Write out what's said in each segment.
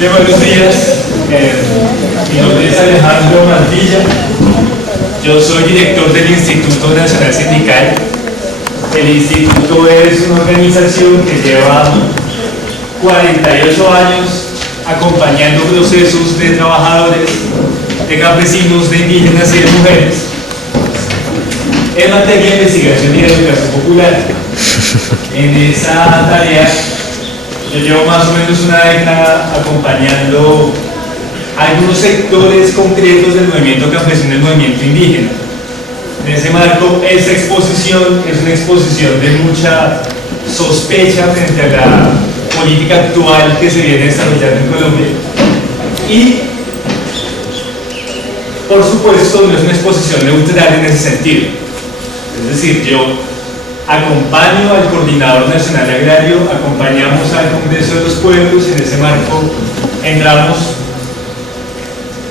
Buenos días, mi nombre es Alejandro Mantilla, yo soy director del Instituto Nacional Sindical. El Instituto es una organización que lleva 48 años acompañando procesos de trabajadores, de campesinos, de indígenas y de mujeres en materia de investigación y de educación popular. En esa tarea yo llevo más o menos una década acompañando algunos sectores concretos del movimiento campesino y del movimiento indígena. En ese marco, esta exposición es una exposición de mucha sospecha frente a la política actual que se viene desarrollando en Colombia. Y, por supuesto, no es una exposición neutral en ese sentido. Es decir, yo acompaño al Coordinador Nacional Agrario, acompañamos al Congreso de los Pueblos, en ese marco entramos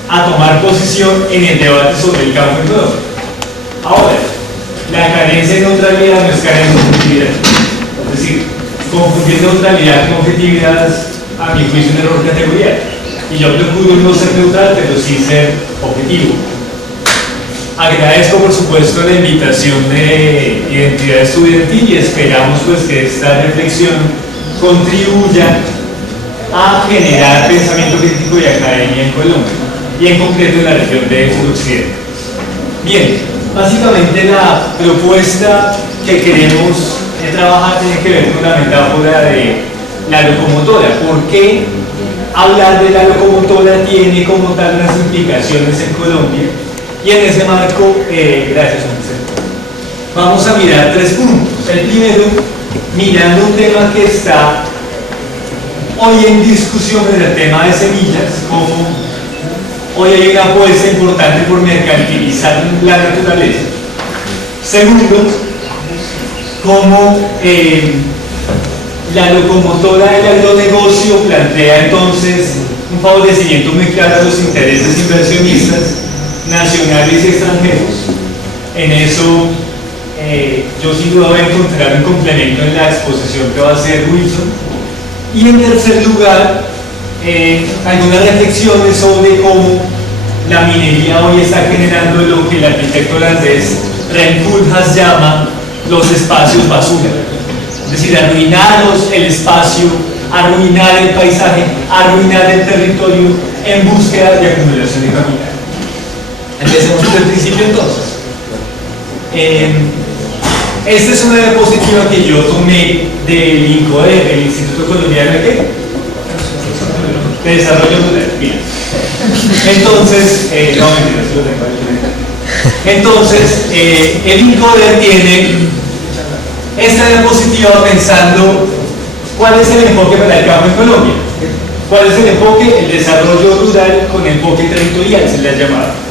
a tomar posición en el debate sobre el campo en Colombia. Ahora, la carencia de neutralidad no es carencia de objetividad. Es decir, confundir neutralidad con objetividad es, a mi juicio, un error categorial. Y yo procuro no ser neutral, pero sí ser objetivo. Agradezco, por supuesto, la invitación de Identidad Estudiantil y esperamos pues, que esta reflexión contribuya a generar pensamiento crítico y academia en Colombia, y en concreto en la región del suroccidente. Bien, básicamente la propuesta que queremos trabajar tiene que ver con la metáfora de la locomotora. ¿Por qué hablar de la locomotora tiene como tal unas implicaciones en Colombia? Y en ese marco, gracias, vamos a mirar tres puntos. El primero, mirando un tema que está hoy en discusión, en el tema de semillas, como hoy hay una apuesta importante por mercantilizar la naturaleza. Segundo, como la locomotora del agronegocio plantea entonces un favorecimiento muy claro a los intereses inversionistas nacionales y extranjeros. En eso yo sin duda voy a encontrar un complemento en la exposición que va a hacer Wilson. Y en tercer lugar, algunas reflexiones sobre cómo la minería hoy está generando lo que el arquitecto holandés Rem Koolhaas llama los espacios basura. Es decir, arruinarnos el espacio, arruinar el paisaje, arruinar el territorio en búsqueda de acumulación de capital. Empecemos desde el principio entonces. Esta es una diapositiva que yo tomé del INCODER, el Instituto Colombiano de Desarrollo Rural. Mira. Entonces, no mentiras, lo tengo ahí. Entonces, el INCODER tiene esta diapositiva pensando cuál es el enfoque para el campo en Colombia. ¿Cuál es el enfoque? El desarrollo rural con enfoque territorial, se le ha llamado.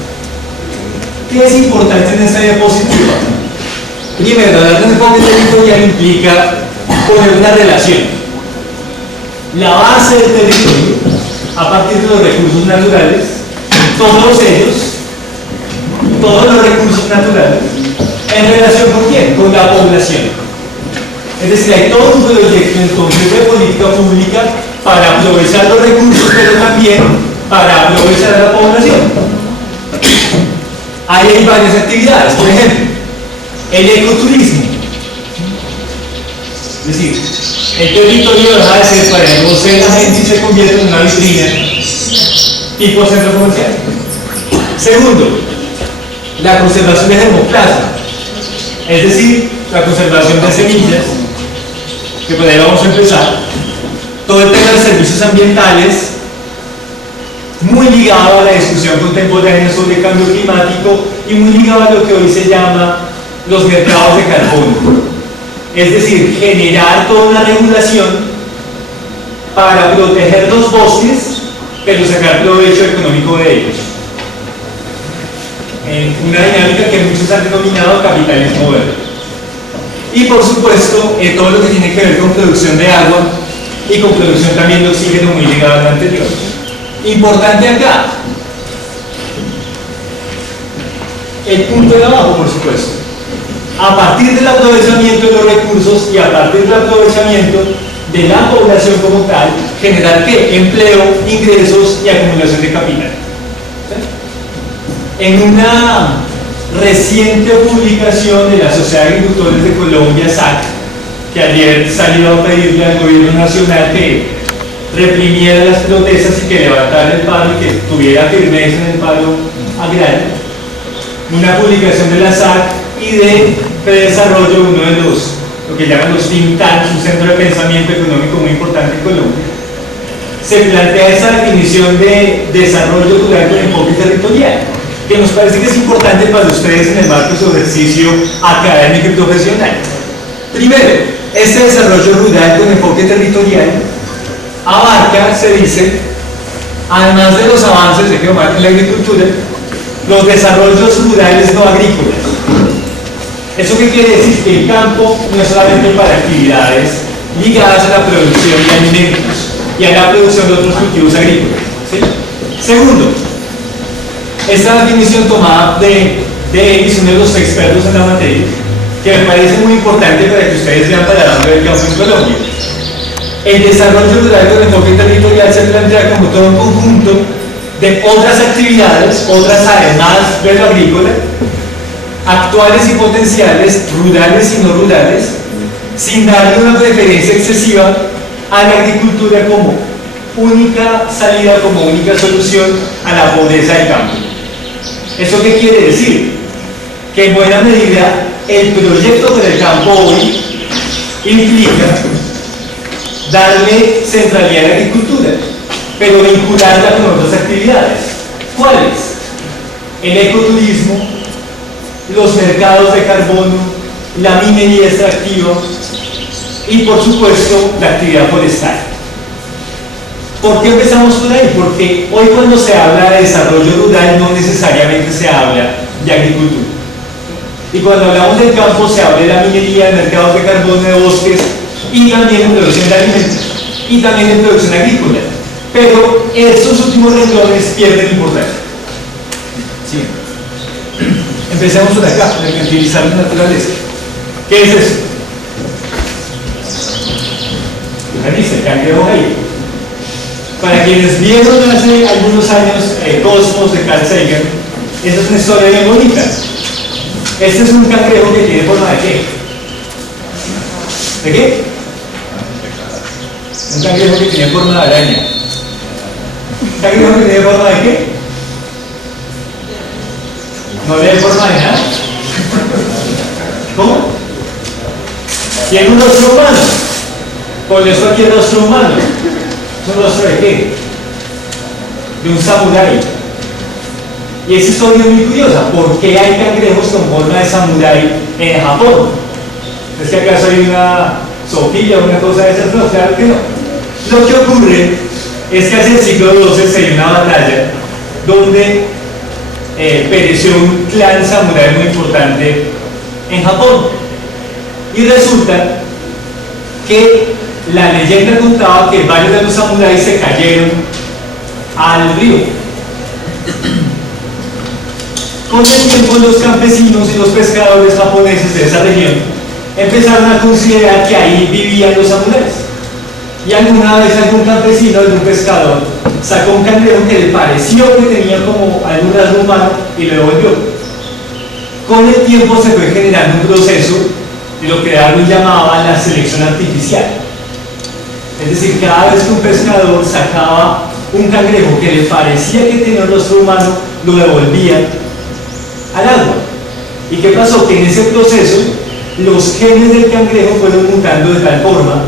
¿Qué es importante en esta diapositiva? Primero, hablar de un enfoque territorial implica poner una relación. La base del territorio, a partir de los recursos naturales, todos ellos, todos los recursos naturales, ¿en relación con quién? Con la población. Es decir, hay todo un proyecto entonces de política pública para aprovechar los recursos, pero también para aprovechar a la población. Ahí hay varias actividades, por ejemplo, el ecoturismo. Es decir, el territorio deja de ser para conocer la gente y se convierte en una vitrina tipo centro comercial. Segundo, la conservación de germoplasma, es decir, la conservación de semillas, que por ahí vamos a empezar. Todo el tema de servicios ambientales, muy ligado a la discusión contemporánea sobre el cambio climático y muy ligado a lo que hoy se llama los mercados de carbono. Es decir, generar toda una regulación para proteger los bosques, pero sacar provecho económico de ellos. En una dinámica que muchos han denominado capitalismo verde. Y por supuesto, todo lo que tiene que ver con producción de agua y con producción también de oxígeno, muy ligado a lo anterior. Importante acá, el punto de abajo, por supuesto. A partir del aprovechamiento de los recursos y a partir del aprovechamiento de la población como tal, generar ¿qué? Empleo, ingresos y acumulación de capital. ¿Sí? En una reciente publicación de la Sociedad de Agricultores de Colombia, SAC, que ayer salió a pedirle al gobierno nacional que reprimiera las protestas y que levantara el paro y que tuviera firmeza en el paro agrario, una publicación de la SAC y de Predesarrollo, uno de los, lo que llaman los think tanks, un centro de pensamiento económico muy importante en Colombia, se plantea esa definición de desarrollo rural con enfoque territorial, que nos parece que es importante para ustedes en el marco de su ejercicio académico y profesional. Primero, este desarrollo rural con enfoque territorial abarca, se dice, además de los avances de en la agricultura, los desarrollos rurales no agrícolas. ¿Eso qué quiere decir? Que el campo no es solamente para actividades ligadas a la producción de alimentos y a la producción de otros cultivos agrícolas. ¿Sí? Segundo, esta definición tomada de Ellis, uno de los expertos en la materia, que me parece muy importante para que ustedes vean para dónde va el campo en Colombia. El desarrollo rural con enfoque territorial se plantea como todo un conjunto de otras actividades, otras además de lo agrícola, actuales y potenciales, rurales y no rurales, sin darle una preferencia excesiva a la agricultura como única salida, como única solución a la pobreza del campo. ¿Eso qué quiere decir? Que en buena medida el proyecto para el campo hoy implica darle centralidad a la agricultura, pero vincularla con otras actividades. ¿Cuáles? El ecoturismo, los mercados de carbono, la minería extractiva y, por supuesto, la actividad forestal. ¿Por qué empezamos por ahí? Porque hoy cuando se habla de desarrollo rural no necesariamente se habla de agricultura. Y cuando hablamos del campo se habla de la minería, de mercados de carbono, de bosques y también de producción de alimentos y también de producción agrícola. Pero estos últimos renglones pierden importancia. Sí. Empecemos por acá, mercantilizar la naturaleza. ¿Qué es eso? Dice el cangrejo ahí. Para quienes vieron hace algunos años Cosmos de Carl Sagan, esa es una historia bien bonita. Este es un cangrejo que tiene forma de qué? ¿De qué? Un cangrejo que tiene forma de araña. ¿Un cangrejo que tiene forma de qué? ¿No tiene forma de nada? ¿Cómo? Tiene un rostro humano. Por eso aquí el rostro humano. ¿Un rostro de qué? De un samurái. Y esa historia es muy curiosa. ¿Por qué hay cangrejos con forma de samurái en Japón? ¿Es que acaso hay una sofía o una cosa de esas? No, claro que no. Lo que ocurre es que hacia el siglo XII se dio una batalla donde pereció un clan samurái muy importante en Japón. Y resulta que la leyenda contaba que varios de los samuráis se cayeron al río. Con el tiempo los campesinos y los pescadores japoneses de esa región empezaron a considerar que ahí vivían los samuráis. Y alguna vez algún campesino, algún pescador, sacó un cangrejo que le pareció que tenía como algún rasgo humano y lo devolvió. Con el tiempo se fue generando un proceso de lo que Darwin llamaba la selección artificial. Es decir, cada vez que un pescador sacaba un cangrejo que le parecía que tenía un rostro humano, lo devolvía al agua. ¿Y qué pasó? Que en ese proceso los genes del cangrejo fueron mutando de tal forma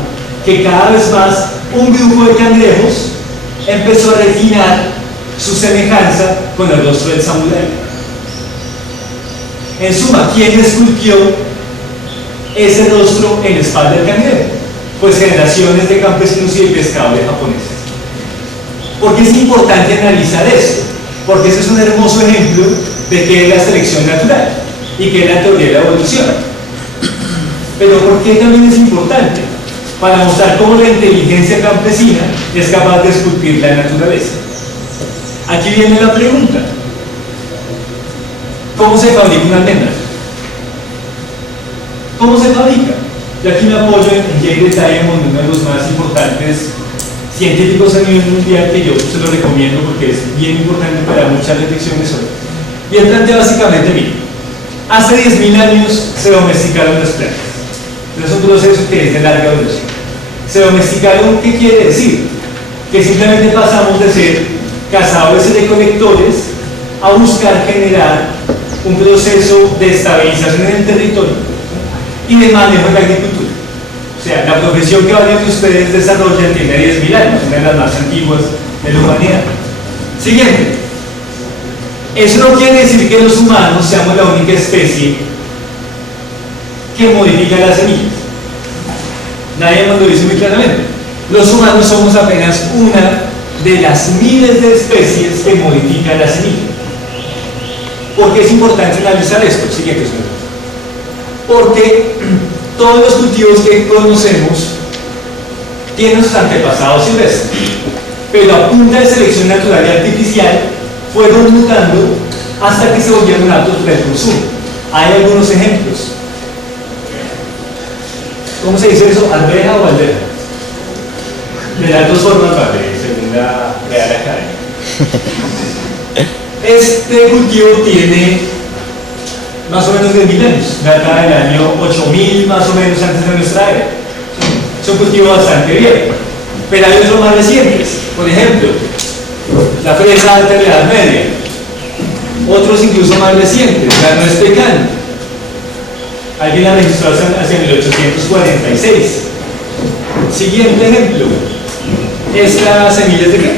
que cada vez más un grupo de cangrejos empezó a refinar su semejanza con el rostro del samurái. En suma, ¿quién esculpió ese rostro en la espalda del cangrejo? Pues generaciones de campesinos y de pescadores japoneses. ¿Por qué es importante analizar esto? Porque ese es un hermoso ejemplo de qué es la selección natural y qué es la teoría de la evolución. Pero ¿por qué también es importante? Para mostrar cómo la inteligencia campesina es capaz de esculpir la naturaleza. Aquí viene la pregunta: ¿cómo se fabrica una almendra? ¿Cómo se fabrica? Yo aquí me apoyo en Jay Diamond, uno de los más importantes científicos a nivel mundial, que yo se lo recomiendo porque es bien importante para muchas detecciones hoy. Y él plantea básicamente, mire, hace 10.000 años se domesticaron las plantas. Es un proceso que es de larga duración. Se domesticaron, ¿qué quiere decir? Que simplemente pasamos de ser cazadores y recolectores a buscar generar un proceso de estabilización en el territorio y de manejo de la agricultura. O sea, la profesión que varios de ustedes desarrollan tiene 10.000 años, una de las más antiguas de la humanidad. Siguiente. Eso no quiere decir que los humanos seamos la única especie que modifica las semillas. Nadie nos lo dice muy claramente. Los humanos somos apenas una de las miles de especies que modifican las semillas. ¿Por qué es importante analizar esto? Siguiente slide. Porque todos los cultivos que conocemos tienen sus antepasados silvestres, pero a punta de selección natural y artificial fueron mutando hasta que se volvieron aptos para el consumo. Hay algunos ejemplos. ¿Cómo se dice eso? ¿Alberja o alberja? De las dos formas, vale, según la Real Academia. Este cultivo tiene más o menos 10.000 años, data del año 8.000 más o menos antes de nuestra era. Es un cultivo bastante viejo, pero hay otros más recientes. Por ejemplo, la fresa alta de la Edad Media, otros incluso más recientes, la nuez pecana. Alguien la registró hacia 1846. Siguiente ejemplo, ¿estas semillas de qué?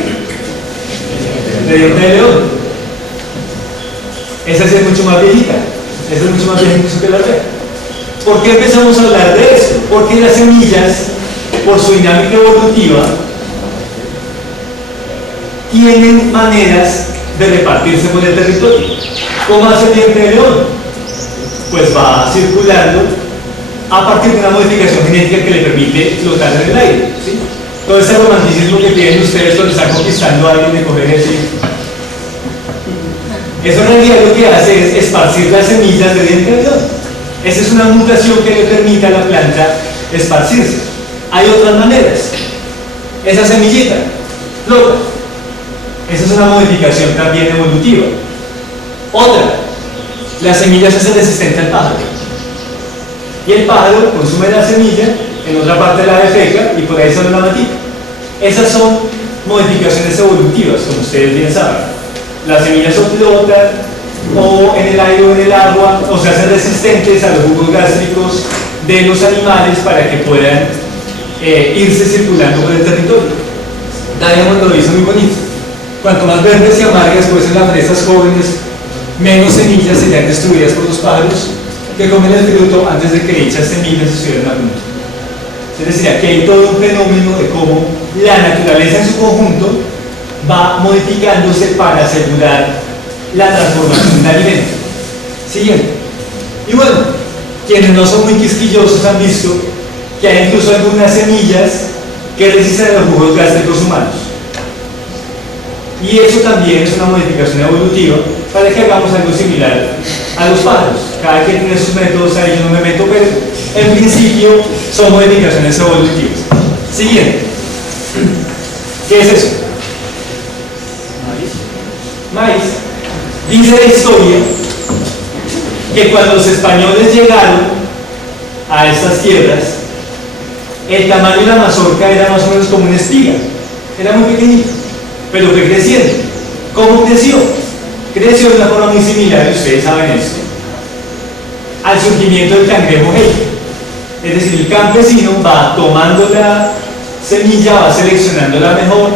De diente de león. Esa sí es mucho más viejita, esa es mucho más vieja que la alberja. ¿Por qué empezamos a hablar de esto? Porque las semillas, por su dinámica evolutiva, tienen maneras de repartirse por el territorio. ¿Cómo hace el diente de león? Pues va circulando a partir de una modificación genética que le permite flotar en el aire, ¿sí? Todo ese romanticismo que tienen ustedes cuando están conquistando a alguien de coger ese. Eso en realidad lo que hace es esparcir las semillas de diente de león. Esa es una mutación que le permite a la planta esparcirse. Hay otras maneras. Esa semillita flota. Esa es una modificación también evolutiva. Otra, la semilla se hace resistente al pájaro. Y el pájaro consume la semilla, en otra parte la defeca y por ahí sale una matita. Esas son modificaciones evolutivas, como ustedes bien saben. Las semillas flotan o en el aire o en el agua, o se hacen resistentes a los jugos gástricos de los animales para que puedan irse circulando por el territorio. Diamond lo hizo muy bonito. Cuanto más verdes y amargas fuesen las fresas jóvenes, menos semillas serían destruidas por los pájaros que comen el fruto antes de que dichas semillas estuvieran a punto. Es decir, aquí hay todo un fenómeno de cómo la naturaleza en su conjunto va modificándose para asegurar la transformación del alimento. Siguiente. Y bueno, quienes no son muy quisquillosos han visto que hay incluso algunas semillas que resisten a los jugos gástricos humanos. Y eso también es una modificación evolutiva para que hagamos algo similar a los pájaros. Cada quien tiene sus métodos, ahí yo no me meto, pero en principio son modificaciones evolutivas. Siguiente. ¿Qué es eso? Maíz. Dice la historia que cuando los españoles llegaron a estas tierras, el tamaño de la mazorca era más o menos como una espiga, era muy pequeñito, pero fue creciendo. ¿Cómo creció? Creció de una forma muy similar, y ustedes saben esto, al surgimiento del cangrejo Hey. Es decir, el campesino va tomando la semilla, va seleccionando la mejor,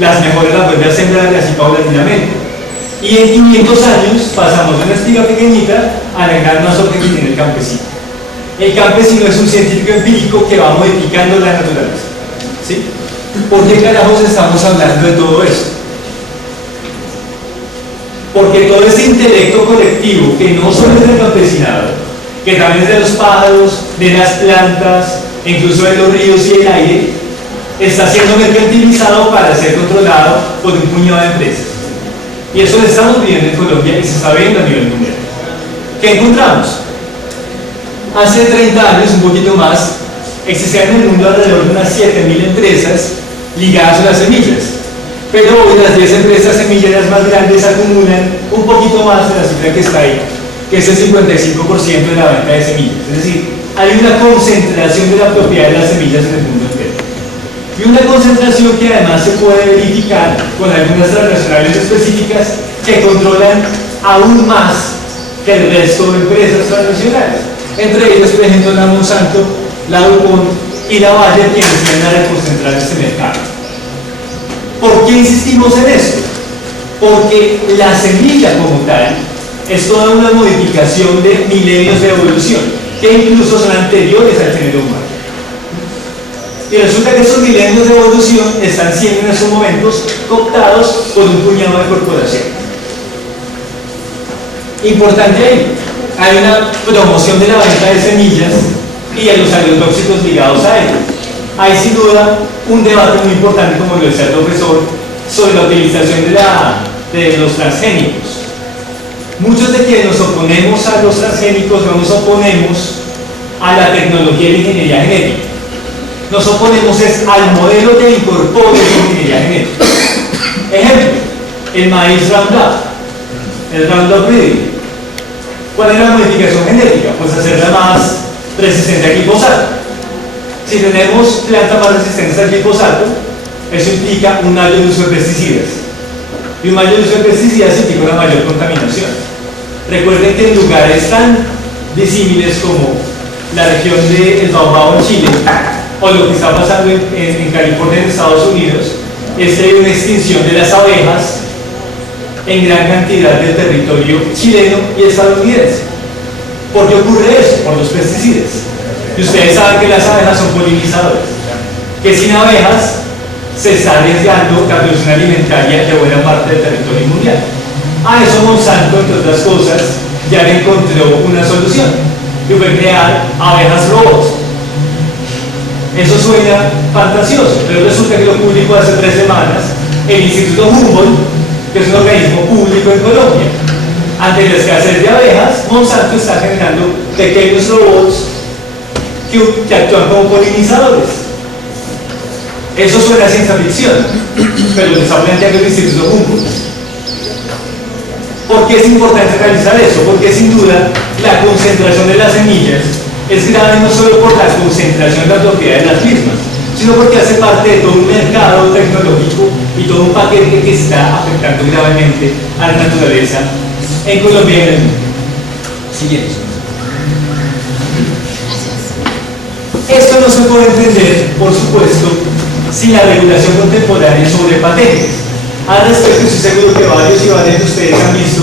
las mejores las vuelve a sembrar y así paulatinamente. Y en 500 años pasamos de una espiga pequeñita a la gran mazorca que tiene el campesino. El campesino es un científico empírico que va modificando la naturaleza. ¿Sí? ¿Por qué carajos estamos hablando de todo esto? Porque todo ese intelecto colectivo que no solo es del campesinado, que también es de los pájaros, de las plantas, incluso de los ríos y el aire, está siendo mercantilizado para ser controlado por un puñado de empresas. Y eso lo estamos viendo en Colombia y se está viendo a nivel mundial. ¿Qué encontramos? Hace 30 años, un poquito más, existían en el mundo alrededor de unas 7.000 empresas ligadas a las semillas. Pero hoy las 10 empresas semilleras más grandes acumulan un poquito más de la cifra que está ahí, que es el 55% de la venta de semillas. Es decir, hay una concentración de la propiedad de las semillas en el mundo entero. Y una concentración que además se puede verificar con algunas transnacionales específicas que controlan aún más que el resto de empresas transnacionales. Entre ellas, por ejemplo, la Monsanto, la DuPont y la Bayer, quienes vienen a reconcentrar este mercado. ¿Por qué insistimos en esto? Porque la semilla como tal es toda una modificación de milenios de evolución, que incluso son anteriores al género humano. Y resulta que esos milenios de evolución están siendo en estos momentos cooptados por un puñado de corporaciones. Importante ahí, hay una promoción de la venta de semillas y de los agrotóxicos ligados a ello. Hay sin duda un debate muy importante, como lo decía el profesor, sobre la utilización de los transgénicos. Muchos de quienes nos oponemos a los transgénicos no nos oponemos a la tecnología de la ingeniería genética. Nos oponemos al modelo que incorpore la ingeniería genética. Ejemplo, el maíz Roundup, el Roundup Ready. ¿Cuál es la modificación genética? Pues hacerla más resistente al glifosato. Si tenemos plantas más resistentes al glifosato, eso implica un mayor uso de pesticidas. Y un mayor uso de pesticidas implica una mayor contaminación. Recuerden que en lugares tan disímiles como la región del Baobab en Chile, o lo que está pasando en California, en Estados Unidos, es que hay una extinción de las abejas en gran cantidad del territorio chileno y estadounidense. ¿Por qué ocurre eso? Por los pesticidas. Y ustedes saben que las abejas son polinizadoras, que sin abejas se está arriesgando la producción alimentaria de buena parte del territorio mundial. A eso Monsanto, entre otras cosas, ya le encontró una solución, que fue crear abejas robots. Eso suena fantasioso, pero resulta que lo publicó hace 3 semanas el Instituto Humboldt, que es un organismo público en Colombia. Ante la escasez de abejas, Monsanto está generando pequeños robots que actúan como polinizadores. Eso suena a ciencia ficción, pero lo está planteando el Instituto Humboldt. ¿Por qué es importante realizar eso? Porque sin duda la concentración de las semillas es grave no solo por la concentración de la propiedad de las mismas, sino porque hace parte de todo un mercado tecnológico y todo un paquete que está afectando gravemente a la naturaleza en Colombia y en el mundo. Siguiente. Esto no se puede entender, por supuesto, sin la regulación contemporánea sobre patentes. Al respecto, estoy seguro que varios y varias de ustedes han visto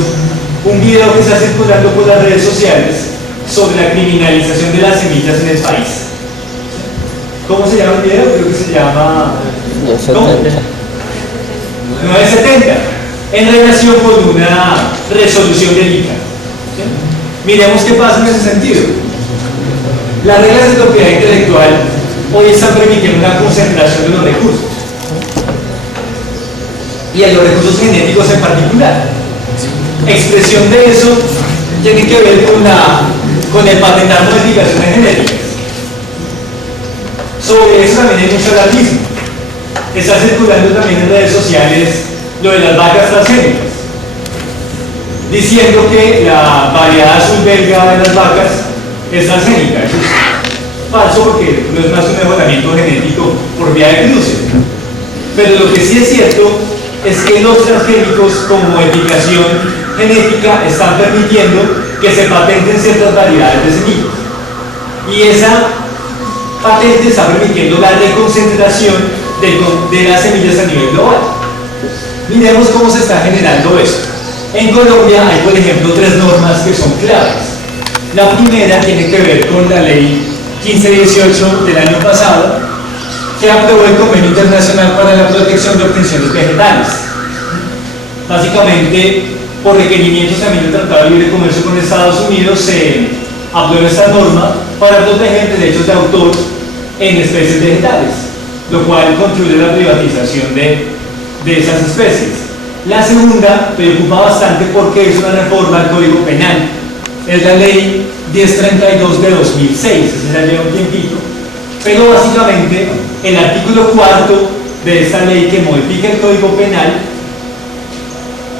un video que está circulando por las redes sociales sobre la criminalización de las semillas en el país. ¿Cómo se llama el video? Creo que se llama... ¿Cómo? 970. En relación con una resolución del ICA. ¿Sí? Miremos qué pasa en ese sentido. Las reglas de propiedad intelectual hoy están permitiendo una concentración de los recursos. Y de los recursos genéticos en particular. Expresión de eso tiene que ver con el patentar modificaciones genéticas. Sobre eso también hay mucho alarmismo. Está circulando también en redes sociales lo de las vacas transgénicas, diciendo que la variedad azul belga de las vacas es transgénica. Eso es falso porque no es más un mejoramiento genético por vía de cruce. Pero lo que sí es cierto es que los transgénicos como modificación genética están permitiendo que se patenten ciertas variedades de semillas. Y esa patente está permitiendo la reconcentración de las semillas a nivel global. Miremos cómo se está generando esto. En Colombia hay, por ejemplo, 3 normas que son claves. La primera tiene que ver con la ley 1518 del año pasado, que aprobó el Convenio Internacional para la Protección de Obtenciones Vegetales. Básicamente, por requerimientos también del Tratado de Libre Comercio con Estados Unidos, se aprobó esta norma para proteger derechos de autor en especies vegetales, lo cual contribuye a la privatización de esas especies. La segunda preocupa bastante porque es una reforma al Código Penal. Es la ley 1032 de 2006, esa ya lleva un tiempito, Pero básicamente el artículo 4 de esta ley que modifica el Código Penal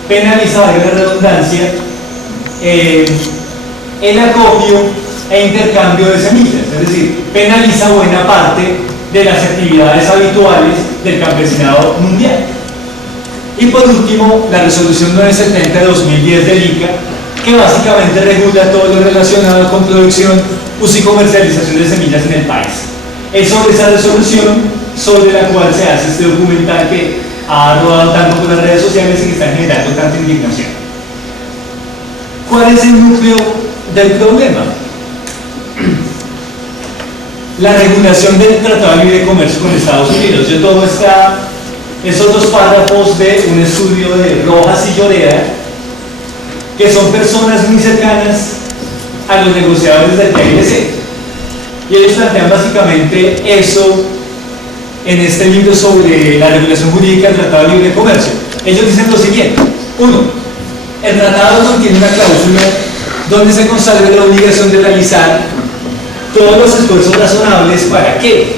penaliza, valga la redundancia, el acopio e intercambio de semillas, es decir, penaliza buena parte de las actividades habituales del campesinado mundial. Y por último, la resolución 970 de 2010 del ICA, que básicamente regula todo lo relacionado con producción, uso y comercialización de semillas en el país. Es sobre esa resolución sobre la cual se hace este documental que ha rodado tanto por las redes sociales y que está generando tanta indignación. ¿Cuál es el núcleo del problema? La regulación del Tratado de Libre Comercio con Estados Unidos. Yo tomo esos dos párrafos de un estudio de Rojas y Lloreda, que son personas muy cercanas a los negociadores del TLC. Y ellos plantean básicamente eso en este libro sobre la regulación jurídica del Tratado de Libre Comercio. Ellos dicen lo siguiente: 1. El tratado contiene una cláusula donde se consagra la obligación de realizar todos los esfuerzos razonables. ¿Para qué?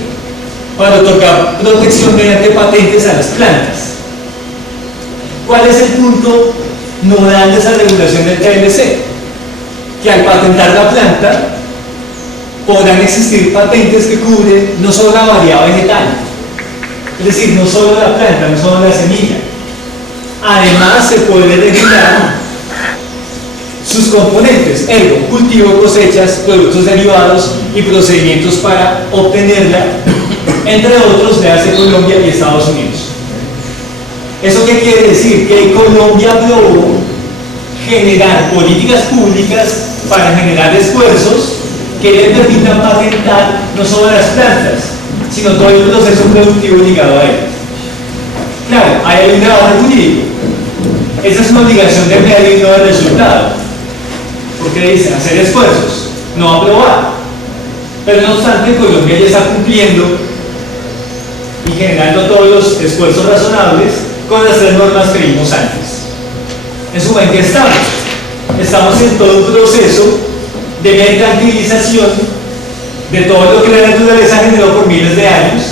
Para otorgar protección mediante patentes a las plantas. ¿Cuál es el punto nodal de esa regulación del TLC? Que al patentar la planta podrán existir patentes que cubren no solo la variedad vegetal, es decir, no solo la planta, no solo la semilla. Además, se puede regular sus componentes, ergo, cultivo, cosechas, productos derivados y procedimientos para obtenerla, entre otros, le hace Colombia y Estados Unidos. ¿Eso qué quiere decir? Que Colombia aprobó generar políticas públicas para generar esfuerzos que le permitan patentar no solo las plantas, sino todo el proceso productivo ligado a ellas. Claro, hay un debate jurídico. Esa es una obligación de medio y no de resultado. Porque dice hacer esfuerzos, no aprobar. Pero no obstante, Colombia ya está cumpliendo y generando todos los esfuerzos razonables con las 3 normas que vimos antes. En suma, ¿en qué estamos? Estamos en todo un proceso de mercantilización de todo lo que la naturaleza generó por miles de años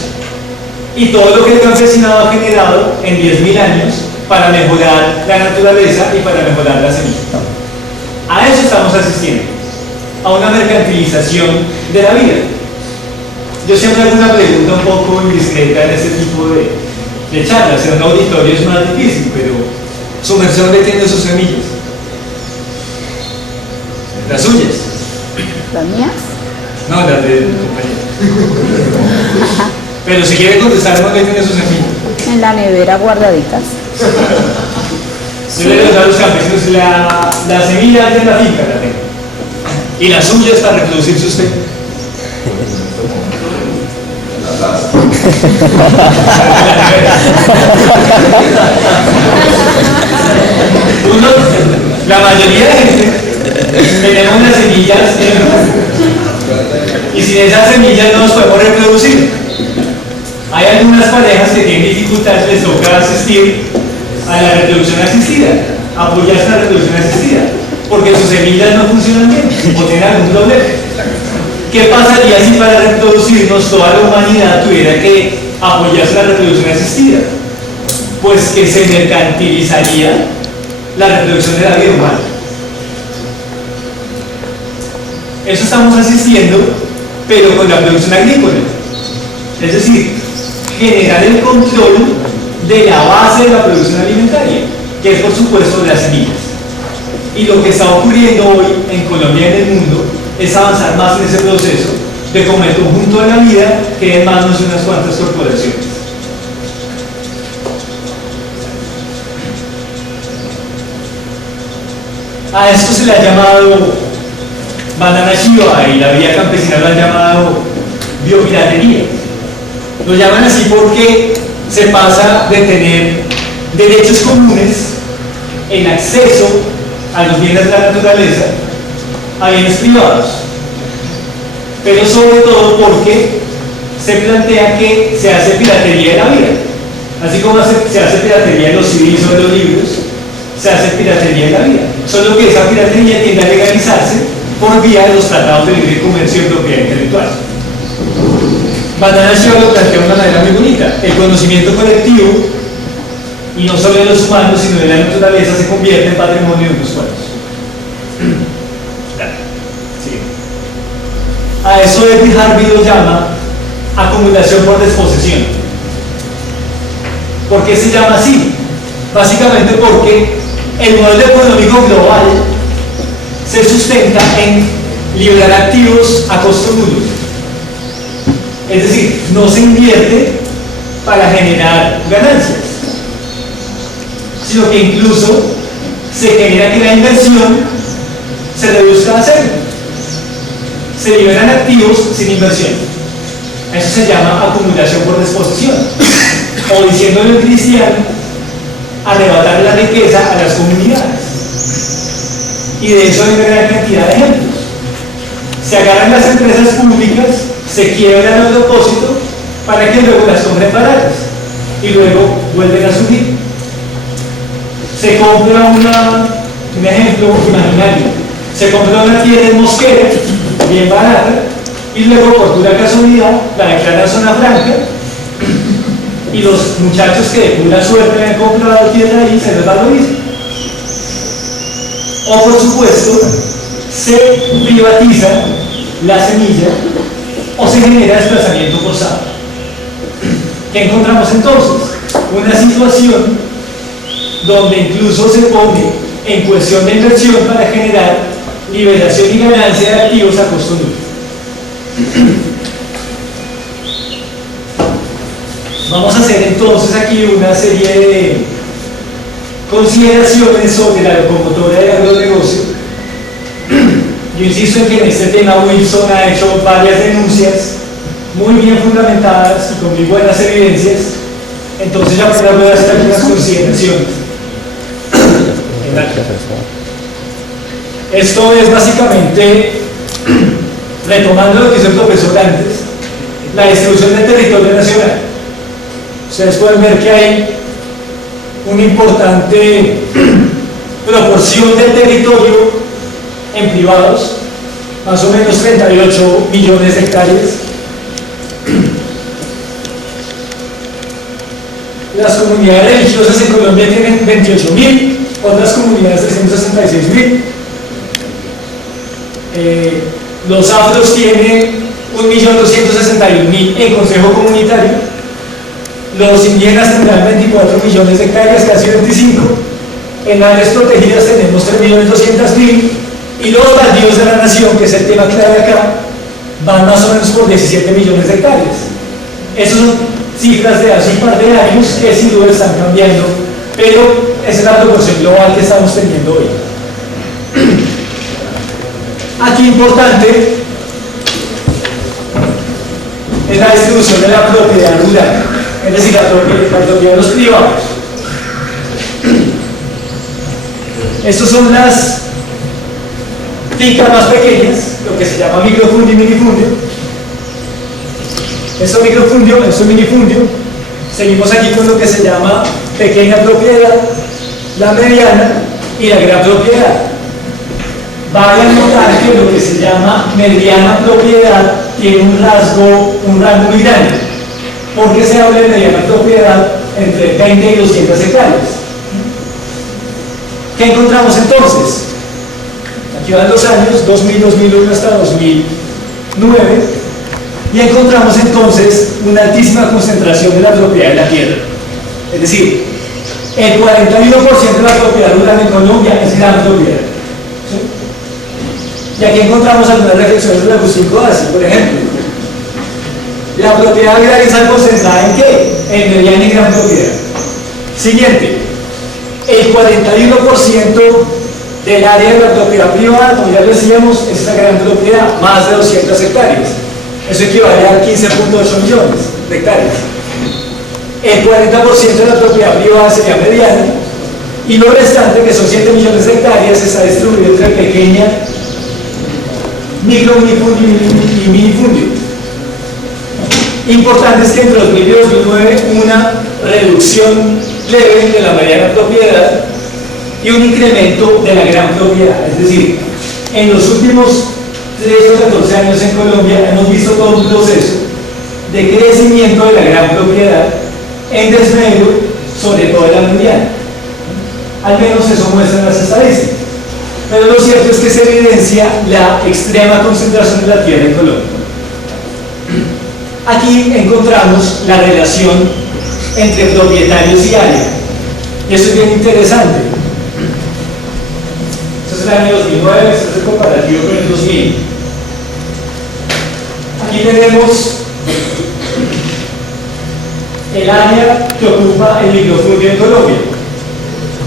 y todo lo que el campesinado ha generado en 10.000 años para mejorar la naturaleza y para mejorar la semilla. A eso estamos asistiendo, a una mercantilización de la vida. Yo siempre hago una pregunta un poco indiscreta en este tipo de charlas. En un auditorio es más difícil, pero su merced ¿dónde tiene sus semillas? Las suyas. ¿Las mías? No, las de mi compañero. Pero si quiere contestar, ¿dónde tiene sus semillas? En la nevera guardaditas. Yo le digo a los campesinos, la semilla de la finca la tengo. Y la suya es para reproducirse usted. La mayoría de gente tenemos las semillas y sin esas semillas no nos podemos reproducir. Hay algunas parejas que tienen dificultades, les toca asistir a la reproducción asistida, apoyarse en la reproducción asistida, porque sus semillas no funcionan bien o tienen algún problema. ¿Qué pasaría si para reproducirnos toda la humanidad tuviera que apoyarse en la reproducción asistida? Pues que se mercantilizaría la reproducción de la vida humana. Eso estamos asistiendo, pero con la producción agrícola. Es decir, generar el control de la base de la producción alimentaria, que es por supuesto las semillas. Y lo que está ocurriendo hoy en Colombia y en el mundo es avanzar más en ese proceso de como el conjunto de la vida quede en manos de unas cuantas corporaciones. A esto se le ha llamado banana chiva y la vía campesina lo han llamado biopiratería. Lo llaman así porque se pasa de tener derechos comunes en acceso a los bienes de la naturaleza a bienes privados, pero sobre todo porque se plantea que se hace piratería de la vida, así como se hace piratería de los CDs o de los libros, se hace piratería de la vida, solo que esa piratería tiende a legalizarse por vía de los tratados de libre comercio y propiedad intelectual. Banana Shaw lo plantea de una manera muy bonita. El conocimiento colectivo, y no solo de los humanos, sino de la naturaleza, se convierte en patrimonio de unos cuantos. A eso Edwin Harvey lo llama acumulación por desposesión. ¿Por qué se llama así? Básicamente porque el modelo económico global se sustenta en liberar activos a costo nulo. Es decir, no se invierte para generar ganancias, sino que incluso se genera que la inversión se reduzca a cero. Se liberan activos sin inversión. Eso se llama acumulación por desposesión. O diciéndolo en cristiano, arrebatar la riqueza a las comunidades. Y de eso hay una gran cantidad de ejemplos. Se agarran las empresas públicas, se quiebran al propósito para que luego las compren baratas y luego vuelven a subir. Se compra un ejemplo imaginario, se compra una tierra en Mosquera bien barata y luego por pura casualidad la declaran zona franca y los muchachos que de pura suerte han comprado tierra ahí se les valoriza. O por supuesto se privatiza la semilla o se genera desplazamiento forzado. ¿Qué encontramos entonces? Una situación donde incluso se pone en cuestión de inversión para generar liberación y ganancia de activos a costo nulo. Vamos a hacer entonces aquí una serie de consideraciones sobre la locomotora del agronegocio. Yo insisto en que en este tema Wilson ha hecho varias denuncias muy bien fundamentadas y con muy buenas evidencias. Entonces ya voy a hacer algunas consideraciones. Esto es básicamente, retomando lo que hizo el profesor antes, la distribución del territorio nacional. Ustedes pueden ver que hay una importante proporción del territorio en privados, más o menos 38 millones de hectáreas. Las comunidades religiosas en Colombia tienen 28.000, otras comunidades 366.000. Los afros tienen 1.261.000 en consejo comunitario. Los indígenas tendrán 24 millones de hectáreas, casi 25. En áreas protegidas tenemos 3.200.000. Y los baldíos de la nación, que es el tema clave acá, van más o menos por 17 millones de hectáreas. Esas son cifras de hace un par de años que sin duda están cambiando, pero esa es la proporción global que estamos teniendo hoy. Aquí importante es la distribución de la propiedad rural, es decir, la propiedad de los privados. Estas son las fincas más pequeñas, lo que se llama microfundio y minifundio. Esto microfundio, esto minifundio. Seguimos aquí con lo que se llama pequeña propiedad, la mediana y la gran propiedad. Vayan a notar que lo que se llama mediana propiedad tiene un rango muy grande, porque se habla de mediana propiedad entre 20 y 200 hectáreas. ¿Qué encontramos entonces? Aquí van los años, 2000, 2001 hasta 2009, y encontramos entonces una altísima concentración de la propiedad de la tierra. Es decir, el 41% de la propiedad rural en Colombia es gran propiedad. ¿Sí? Y aquí encontramos algunas reflexiones de Agustín Codazzi, por ejemplo. La propiedad agraria está concentrada ¿en qué? En mediana y gran propiedad. Siguiente, el 41% del área de la propiedad privada, como ya decíamos, es esta gran propiedad, más de 200 hectáreas. Eso equivale a 15.8 millones de hectáreas. El 40% de la propiedad privada sería mediana, y lo restante, que son 7 millones de hectáreas, está distribuido entre pequeña, micro, minifundio y minifundio. Importante es que entre 2000 y 2009 una reducción leve de la mediana propiedad y un incremento de la gran propiedad. Es decir, en los últimos 13 o 14 años en Colombia hemos visto todo un proceso de crecimiento de la gran propiedad en desmedro sobre toda la mediana. Al menos eso muestran las estadísticas. Pero lo cierto es que se evidencia la extrema concentración de la tierra en Colombia. Aquí encontramos la relación entre propietarios y área. Y eso es bien interesante. Este es el año 2009, este es el comparativo con el 2000. Aquí tenemos el área que ocupa el microfluidio en Colombia.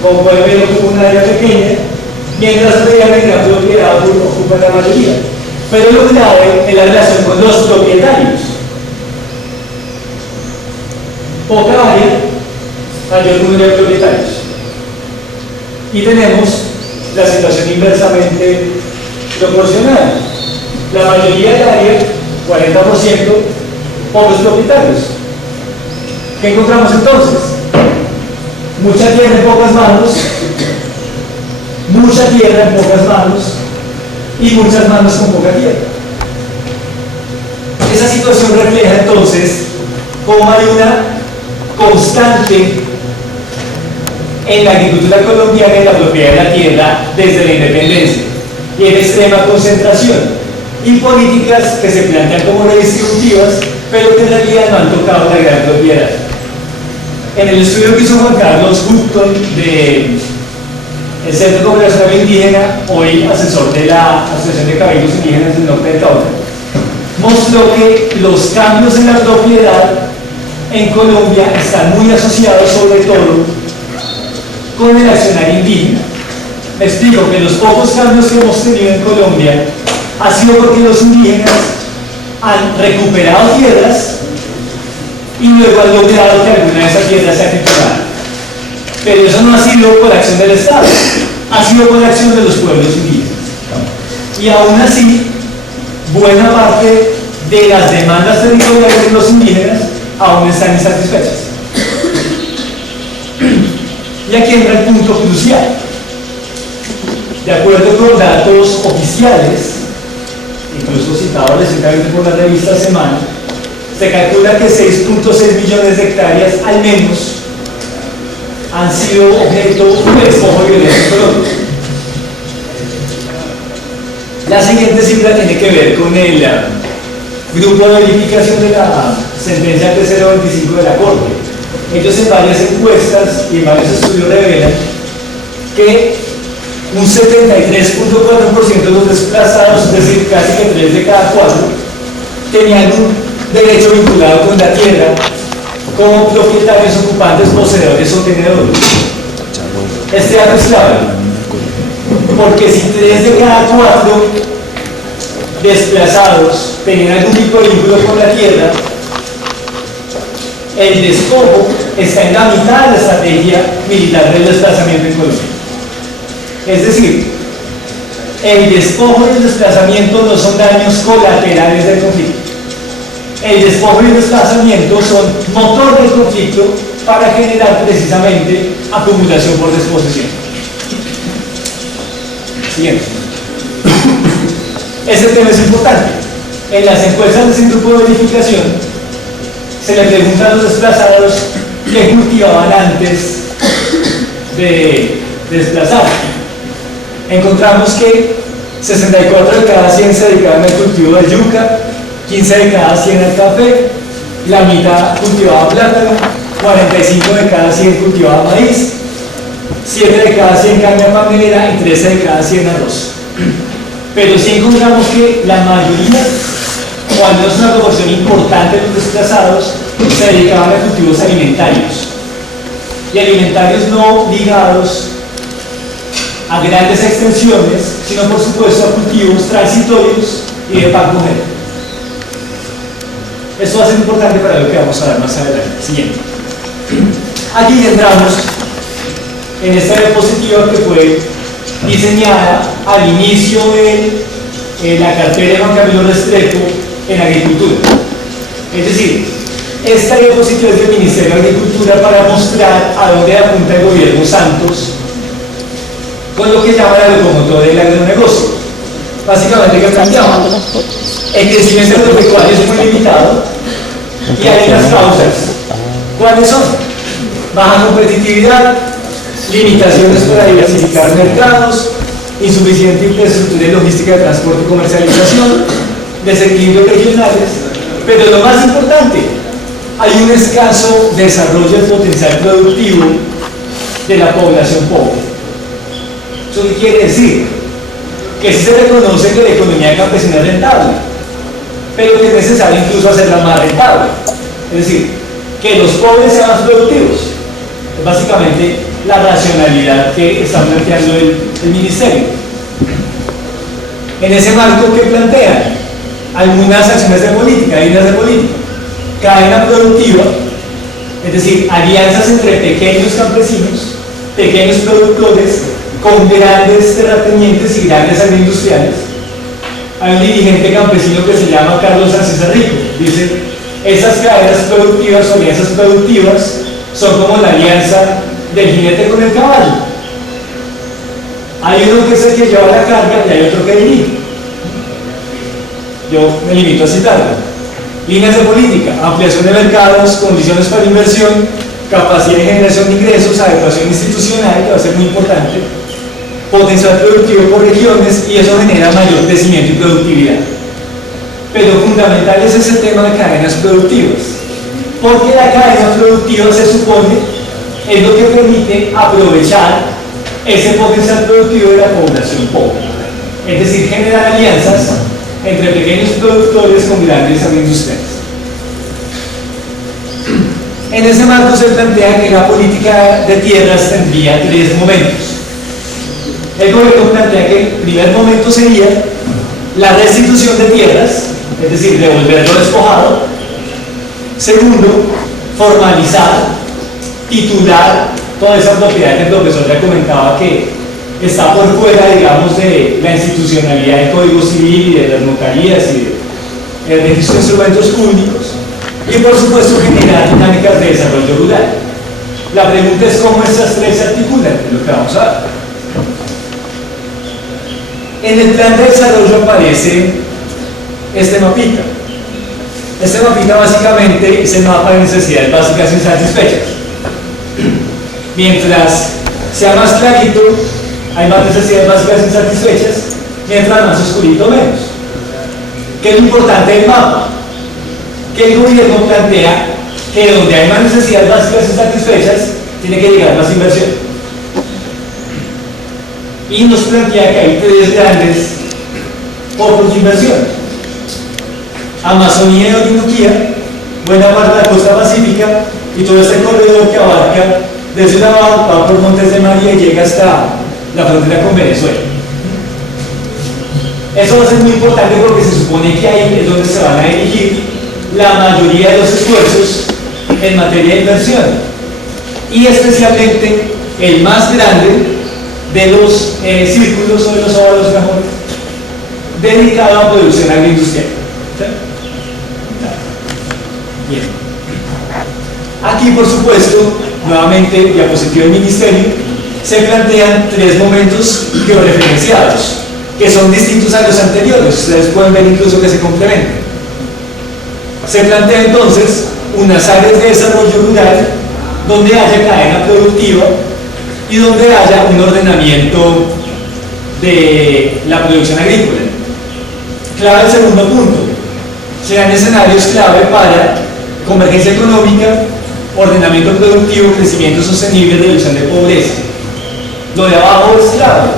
Como pueden ver, ocupa un área pequeña, mientras la gran propiedad ocupa la mayoría. Pero lo clave es la relación con los propietarios. Poca área, mayor número de propietarios. Y tenemos la situación inversamente proporcional. La mayoría del área, 40%, pocos propietarios. ¿Qué encontramos entonces? Mucha tierra en pocas manos, mucha tierra en pocas manos y muchas manos con poca tierra. Esa situación refleja entonces cómo hay una constante en la agricultura colombiana en la propiedad de la tierra desde la independencia y en extrema concentración y políticas que se plantean como redistributivas pero que en realidad no han tocado la gran propiedad. En el estudio que hizo Juan Carlos Houghton del Centro Cooperación Indígena, hoy asesor de la Asociación de Cabildos Indígenas del Norte de Cauca, mostró que los cambios en la propiedad en Colombia están muy asociados sobre todo con el accionar indígena. Me explico que los pocos cambios que hemos tenido en Colombia ha sido porque los indígenas han recuperado tierras y luego han logrado que alguna de esas tierras sea titulada. Pero eso no ha sido por acción del Estado, ha sido por acción de los pueblos indígenas. Y aún así, buena parte de las demandas territoriales de los indígenas aún están insatisfechas. Y aquí entra el punto crucial. De acuerdo con datos oficiales, incluso citados recientemente por la revista Semana, se calcula que 6.6 millones de hectáreas al menos han sido objeto de despojo violento en Colombia. La siguiente cifra tiene que ver con el grupo de verificación de la sentencia 3025 de la Corte. Ellos en varias encuestas y en varios estudios revelan que un 73.4% de los desplazados, es decir, casi que 3 de cada 4, tenían un derecho vinculado con la tierra como propietarios, ocupantes, poseedores o tenedores. Este dato es clave, porque si 3 de cada 4 desplazados tenían algún tipo de vínculo con la tierra, el despojo está en la mitad de la estrategia militar del desplazamiento en Colombia. Es decir, el despojo y el desplazamiento no son daños colaterales del conflicto. El despojo y el desplazamiento son motor del conflicto para generar precisamente acumulación por desposesión. Siguiente. Ese tema es importante. En las encuestas de ese grupo de verificación se le pregunta a los desplazados qué cultivaban antes de desplazar. Encontramos que 64 de cada 100 se dedicaban al cultivo de yuca, 15 de cada 100 al café, la mitad cultivaba plátano, 45 de cada 100 cultivaba maíz, 7 de cada 100 carne panelera y 13 de cada 100 arroz. Pero sí encontramos que la mayoría, o al menos una proporción importante de los desplazados, se dedicaban a cultivos alimentarios. Y alimentarios no ligados a grandes extensiones, sino por supuesto a cultivos transitorios y de pan comer. Esto va a ser importante para lo que vamos a ver más adelante. Siguiente. Aquí entramos en esta diapositiva que fue diseñada al inicio de la cartera de Juan Camilo Restrepo en agricultura. Es decir, esta diapositiva es del Ministerio de Agricultura para mostrar a dónde apunta el gobierno Santos con lo que llama la locomotora del agronegocio. Básicamente, ¿qué cambiamos? El crecimiento agropecuario es muy limitado Y hay unas causas. ¿Cuáles son? Baja competitividad, limitaciones para diversificar mercados, insuficiente infraestructura y logística de transporte y comercialización, desequilibrios regionales, pero lo más importante, hay un escaso desarrollo del potencial productivo de la población pobre. ¿Eso qué quiere decir? Que sí se reconoce que la economía campesina es rentable, pero que es necesario incluso hacerla más rentable. Es decir, que los pobres sean más productivos. Es básicamente la racionalidad que está planteando el ministerio. En ese marco, ¿qué plantean? Algunas acciones de política, líneas de política. Cadena productiva, es decir, alianzas entre pequeños campesinos, pequeños productores, con grandes terratenientes y grandes agroindustriales. Hay un dirigente campesino que se llama Carlos Sánchez Rico. Dice, esas cadenas productivas o alianzas productivas son como la alianza del jinete con el caballo. Hay uno que es el que lleva la carga y hay otro que dirige. Yo me limito a citarlo. Líneas de política, ampliación de mercados, condiciones para inversión, capacidad de generación de ingresos, adecuación institucional, que va a ser muy importante, potencial productivo por regiones, y eso genera mayor crecimiento y productividad. Pero fundamental es ese tema de cadenas productivas, porque la cadena productiva se supone es lo que permite aprovechar ese potencial productivo de la población pobre, es decir, generar alianzas entre pequeños productores con grandes agroindustriales. En ese marco se plantea que la política de tierras tendría tres momentos. El gobierno plantea que el primer momento sería la restitución de tierras, es decir, devolver lo despojado. Segundo, formalizar, titular toda esa propiedad que el profesor ya comentaba que está por fuera, digamos, de la institucionalidad del Código Civil y de las notarías y del registro de instrumentos públicos. Y por supuesto generar dinámicas de desarrollo rural. La pregunta es cómo estas tres se articulan, es lo que vamos a ver. En el plan de desarrollo aparece este mapita. Este mapita básicamente es el mapa de necesidades básicas insatisfechas. Mientras sea más clarito, hay más necesidades básicas insatisfechas, mientras más oscurito menos. ¿Qué es lo importante del mapa? Que el gobierno plantea que donde hay más necesidades básicas insatisfechas, tiene que llegar más inversión. Y nos plantea que hay tres grandes focos de inversión: Amazonía y Orinoquía, buena parte de la costa pacífica y todo este corredor que abarca desde la va por Montes de María y llega hasta la frontera con Venezuela. Eso va a ser muy importante porque se supone que ahí es donde se van a dirigir la mayoría de los esfuerzos en materia de inversión, y especialmente el más grande de los círculos o de los óvalos mejor dedicado a producción agroindustrial. Bien. Aquí, por supuesto, nuevamente diapositiva del ministerio, se plantean tres momentos georreferenciados que son distintos a los anteriores. Ustedes pueden ver incluso que se complementan. Se plantea entonces unas áreas de desarrollo rural donde haya cadena productiva y donde haya un ordenamiento de la producción agrícola. Clave el segundo punto: serán escenarios clave para convergencia económica, ordenamiento productivo, crecimiento sostenible y reducción de pobreza. Lo de abajo es clave.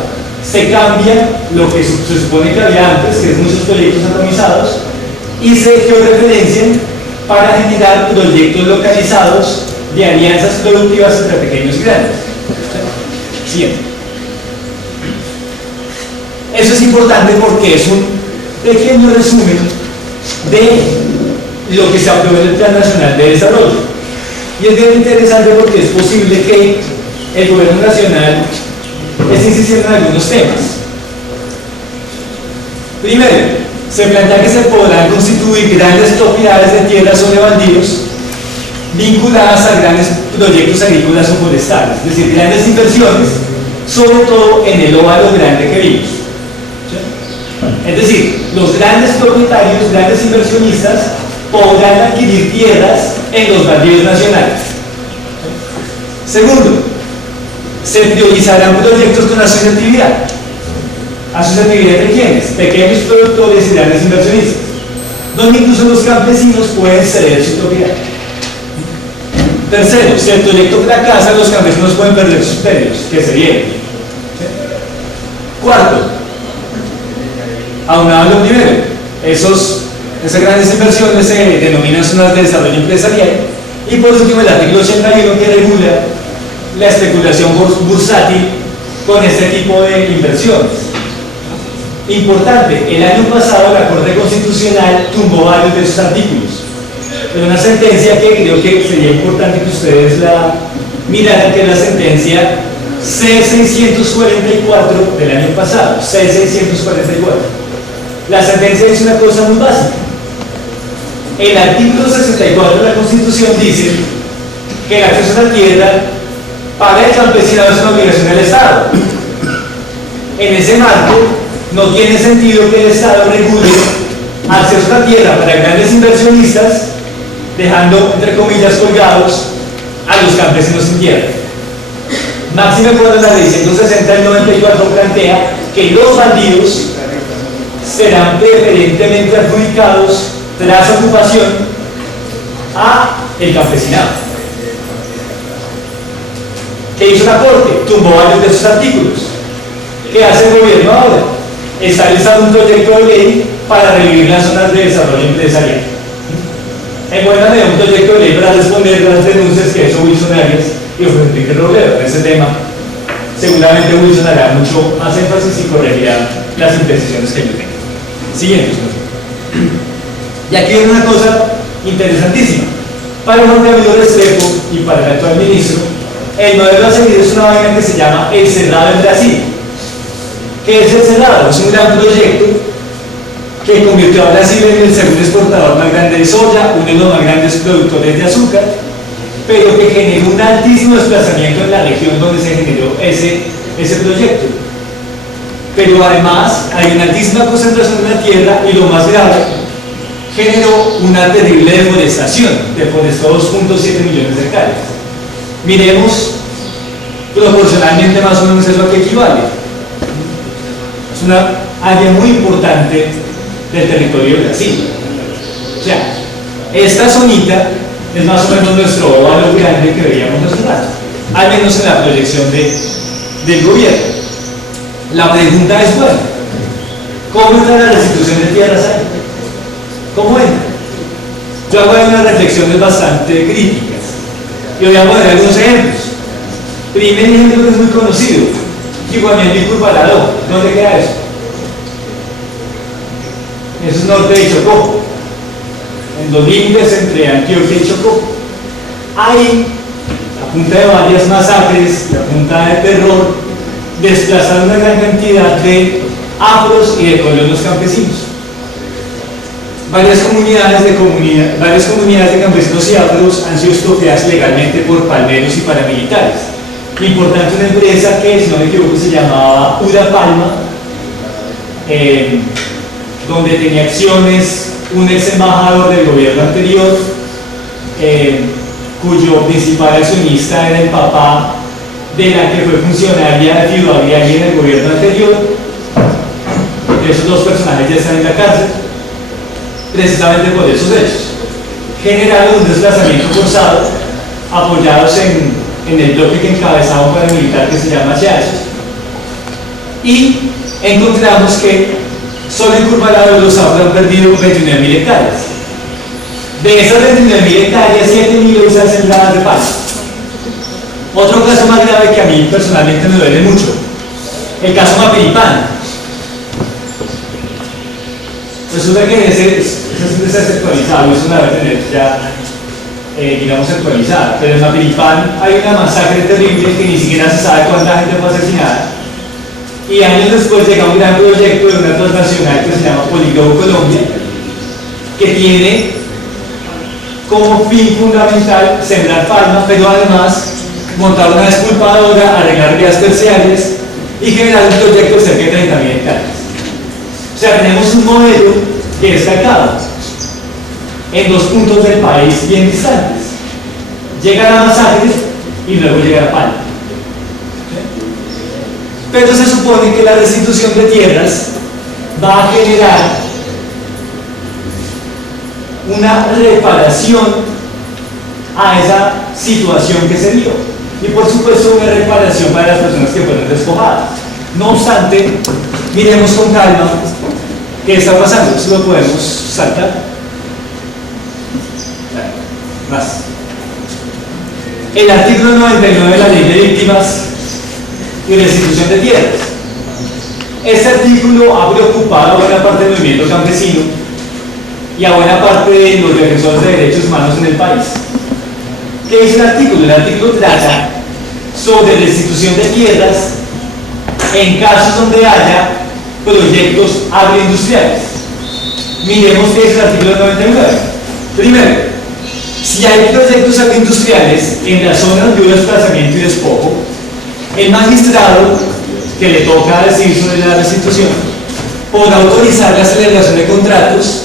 Se cambia lo que se supone que había antes, que es muchos proyectos atomizados, y se georreferencian para generar proyectos localizados de alianzas productivas entre pequeños y grandes. Siguiente. Eso es importante porque es un pequeño resumen de lo que se aprobó en el Plan Nacional de Desarrollo. Y es bien interesante porque es posible que el gobierno nacional esté insistiendo en algunos temas. Primero, se plantea que se podrán constituir grandes propiedades de tierras sobre baldíos vinculadas a grandes proyectos agrícolas o forestales, es decir, grandes inversiones, sobre todo en el óvalo grande que vimos. ¿Sí? Es decir, los grandes propietarios, grandes inversionistas, podrán adquirir tierras en los baldíos nacionales. Segundo, se priorizarán proyectos con asociatividad. ¿Asociatividad de quiénes? Pequeños productores y grandes inversionistas, donde incluso los campesinos pueden ceder su propiedad. Tercero, si el proyecto fracasa, los campesinos pueden perder sus predios, que se dieron. Cuarto, aunado a lo primero, esas grandes inversiones se denominan zonas de desarrollo empresarial. Y por último, el artículo 81, que regula la especulación bursátil con este tipo de inversiones. Importante, el año pasado la Corte Constitucional tumbó varios de esos artículos. Es una sentencia que creo que sería importante que ustedes la miraran, que es la sentencia C644 del año pasado, C644. La sentencia dice una cosa muy básica. El artículo 64 de la Constitución dice que el acceso a la tierra para el campesinado es una obligación del Estado. En ese marco, no tiene sentido que el Estado regule acceso a la tierra para grandes inversionistas, dejando, entre comillas, colgados a los campesinos sin tierra. Máxime cuando la ley 160 del 94 plantea que los baldíos serán preferentemente adjudicados tras ocupación a el campesinado. ¿Qué hizo la Corte? Tumbó varios de esos artículos. ¿Qué hace el gobierno ahora? Está realizando un proyecto de ley para revivir las zonas de desarrollo empresarial. En buena medida, un proyecto de ley para responder a las denuncias que hizo Wilson Arias y José Enrique Robledo en ese tema. Seguramente Wilson hará mucho más énfasis y corregirá las imprecisiones que yo tengo. Siguiente. Y aquí viene una cosa interesantísima. Para Juan Camilo Restrepo y para el actual ministro, el modelo a seguir es una vaina que se llama El Cerrado en Brasil. ¿Qué es El Cerrado? Es un gran proyecto que convirtió a Brasil en el segundo exportador más grande de soya, uno de los más grandes productores de azúcar, pero que generó un altísimo desplazamiento en la región donde se generó ese proyecto. Pero además hay una altísima concentración en la tierra y lo más grave, generó una terrible deforestación, deforestó 2.7 millones de hectáreas. Miremos proporcionalmente más o menos eso a qué equivale. Es una área muy importante del territorio de Brasil. O sea, esta zonita es más o menos nuestro óvalo grande que veíamos hace un rato, al menos en la proyección del gobierno. La pregunta es, bueno, ¿cómo entra la restitución de tierras ahí? ¿Cómo entra? Yo hago ahí unas reflexiones bastante críticas y voy a poner algunos ejemplos. Primer ejemplo que es muy conocido, Iguamiantí y Curvaladó. ¿Dónde queda eso? Eso es norte de Chocó, en los límites entre Antioquia y Chocó. Ahí, a punta de varias masacres y a punta de terror, desplazaron una gran cantidad de afros y de colonos campesinos. Varias comunidades de campesinos y afros han sido expropiadas legalmente por palmeros y paramilitares. Importante, una empresa que, si no me equivoco, se llamaba Ura Palma, donde tenía acciones un ex embajador del gobierno anterior, cuyo principal accionista era el papá de la que fue funcionaria de Fiduciaria en el gobierno anterior. Esos dos personajes ya están en la cárcel, precisamente por esos hechos. Generaron un desplazamiento forzado, apoyados en el bloque que encabezaba un paramilitar que se llama Chávez. Y encontramos que solo en Curvaladó los afros han perdido 29.000 hectáreas. De esas 29.000 hectáreas, 7.000 están sembradas de pasto. Otro caso más grave que a mí personalmente me duele mucho, el caso Mapiripán. Resulta que ese es desactualizado, eso la debe tener ya, digamos, actualizada. Pero en Mapiripán hay una masacre terrible que ni siquiera se sabe cuánta gente fue asesinada. Y años después llega un gran proyecto de una transnacional que se llama Polígono Colombia, que tiene como fin fundamental sembrar palma, pero además montar una despulpadora, arreglar vías terciarias y generar un proyecto de cerca de 30.000 hectáreas. O sea, tenemos un modelo que es calcado. en 2 puntos del país bien distantes. Llegan a Masacre y luego llega a Palma. Pero se supone que la restitución de tierras va a generar una reparación a esa situación que se dio y por supuesto una reparación para las personas que fueron despojadas. No obstante, miremos con calma qué está pasando. Si lo podemos saltar. Más. El artículo 99 de la Ley de Víctimas y Restitución de Tierras. Este artículo ha preocupado a buena parte del movimiento campesino y a buena parte de los defensores de derechos humanos en el país. ¿Qué dice el artículo? El artículo trata sobre restitución de tierras en casos donde haya proyectos agroindustriales. Miremos qué dice el artículo 99. Primero, si hay proyectos agroindustriales en las zonas de desplazamiento y despojo, el magistrado que le toca decidir sobre la restitución podrá autorizar la celebración de contratos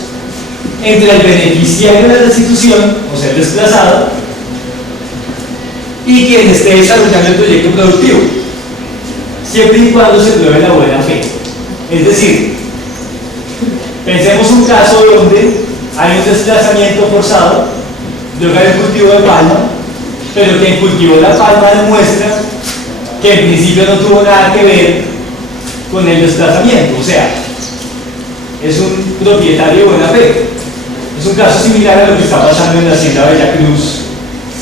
entre el beneficiario de la restitución, o sea, el desplazado, y quien esté desarrollando el proyecto productivo, siempre y cuando se pruebe la buena fe. Es decir, pensemos un caso donde hay un desplazamiento forzado de un cultivo de palma, pero quien cultivó la palma demuestra que en principio no tuvo nada que ver con el desplazamiento, o sea, es un propietario de buena fe. Es un caso similar a lo que está pasando en la hacienda Bella Cruz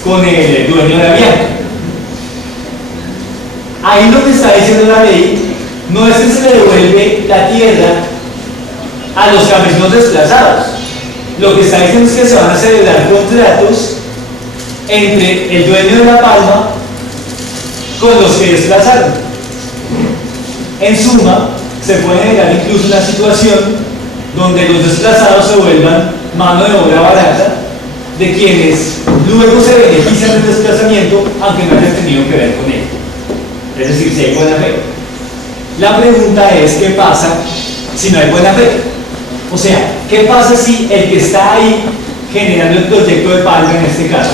con el dueño de Avianca. Ahí lo que está diciendo la ley no es que se le devuelve la tierra a los campesinos desplazados. Lo que está diciendo es que se van a celebrar contratos entre el dueño de la palma con los que desplazaron. En suma, se puede generar incluso una situación donde los desplazados se vuelvan mano de obra barata de quienes luego se benefician del desplazamiento aunque no hayan tenido que ver con él. Es decir, si hay buena fe. La pregunta es, ¿qué pasa si no hay buena fe? O sea, ¿qué pasa si el que está ahí generando el proyecto de palma en este caso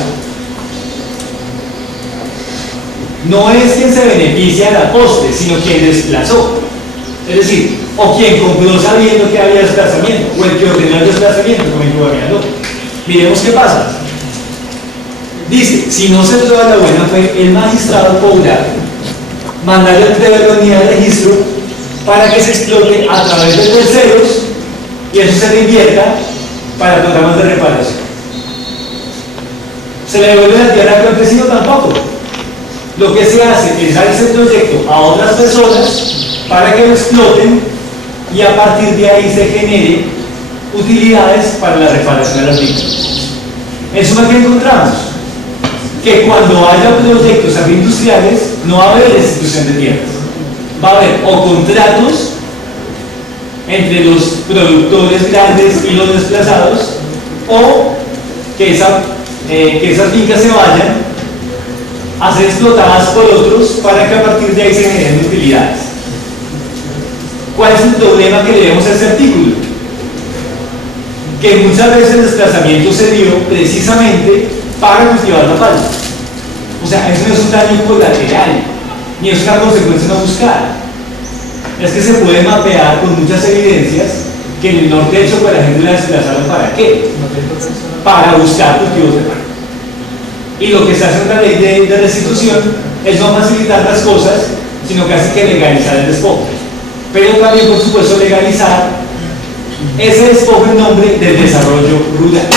no es quien se beneficia de la poste, sino quien desplazó? Es decir, o quien compró sabiendo que había desplazamiento, o el que ordenó el desplazamiento, como el gobernador. Miremos qué pasa. Dice, si no se prueba la buena fe, el magistrado podrá mandar el predio de la unidad de registro para que se explote a través de terceros y eso se reinvierta para programas de reparación. ¿Se le devuelve la tierra al campesino? Tampoco. Lo que se hace es dar ese proyecto a otras personas para que lo exploten y a partir de ahí se genere utilidades para la reparación de las víctimas. En suma, ¿qué encontramos? Que cuando haya proyectos agroindustriales no va a haber restitución de tierras. Va a haber o contratos entre los productores grandes y los desplazados, o que esas fincas se vayan a ser explotadas por otros para que a partir de ahí se generen utilidades. ¿Cuál es el problema que le vemos a este artículo? Que muchas veces el desplazamiento se dio precisamente para cultivar la palma. O sea, eso no es un daño colateral, ni es una consecuencia no buscada. Es que se puede mapear con muchas evidencias que en el norte de Chocó la gente la desplazaron ¿para qué? Para buscar cultivos de palma. Y lo que se hace en la ley de restitución es no facilitar las cosas, sino casi que legalizar el despojo. Pero también, por supuesto, legalizar ese despojo en nombre del desarrollo rural.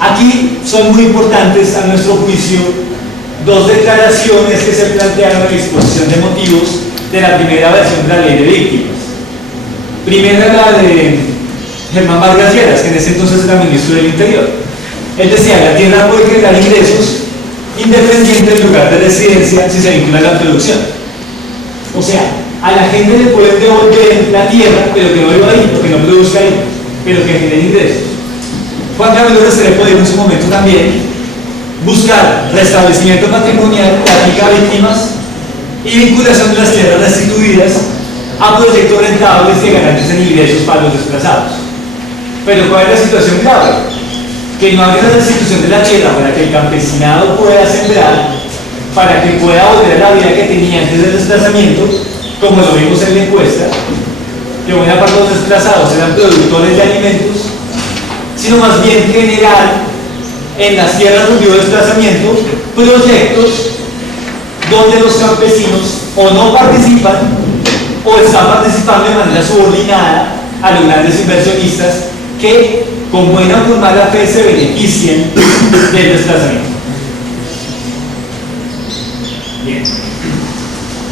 Aquí son muy importantes, a nuestro juicio, dos declaraciones que se plantearon en la exposición de motivos de la primera versión de la Ley de Víctimas. Primera, la de Germán Vargas Lleras, que en ese entonces era ministro del Interior. Él decía, la tierra puede generar ingresos independiente del lugar de residencia si se vincula a la producción. O sea, a la gente le pueden devolver la tierra, pero que no viva ahí, que no produzca ahí, pero que genere ingresos. Juan Camilo Restrepo dijo en su momento también buscar restablecimiento patrimonial, práctica a víctimas y vinculación de las tierras restituidas a proyectos rentables que garanticen ingresos para los desplazados. Pero ¿cuál es la situación grave? Que no haya una restitución de la tierra para que el campesinado pueda sembrar, para que pueda volver a la vida que tenía antes del desplazamiento, como lo vimos en la encuesta, que buena parte de los desplazados eran productores de alimentos, sino más bien generar en las tierras donde hubo desplazamiento proyectos donde los campesinos o no participan o están participando de manera subordinada a los grandes inversionistas que con buena o con mala fe se benefician del desplazamiento. Bien.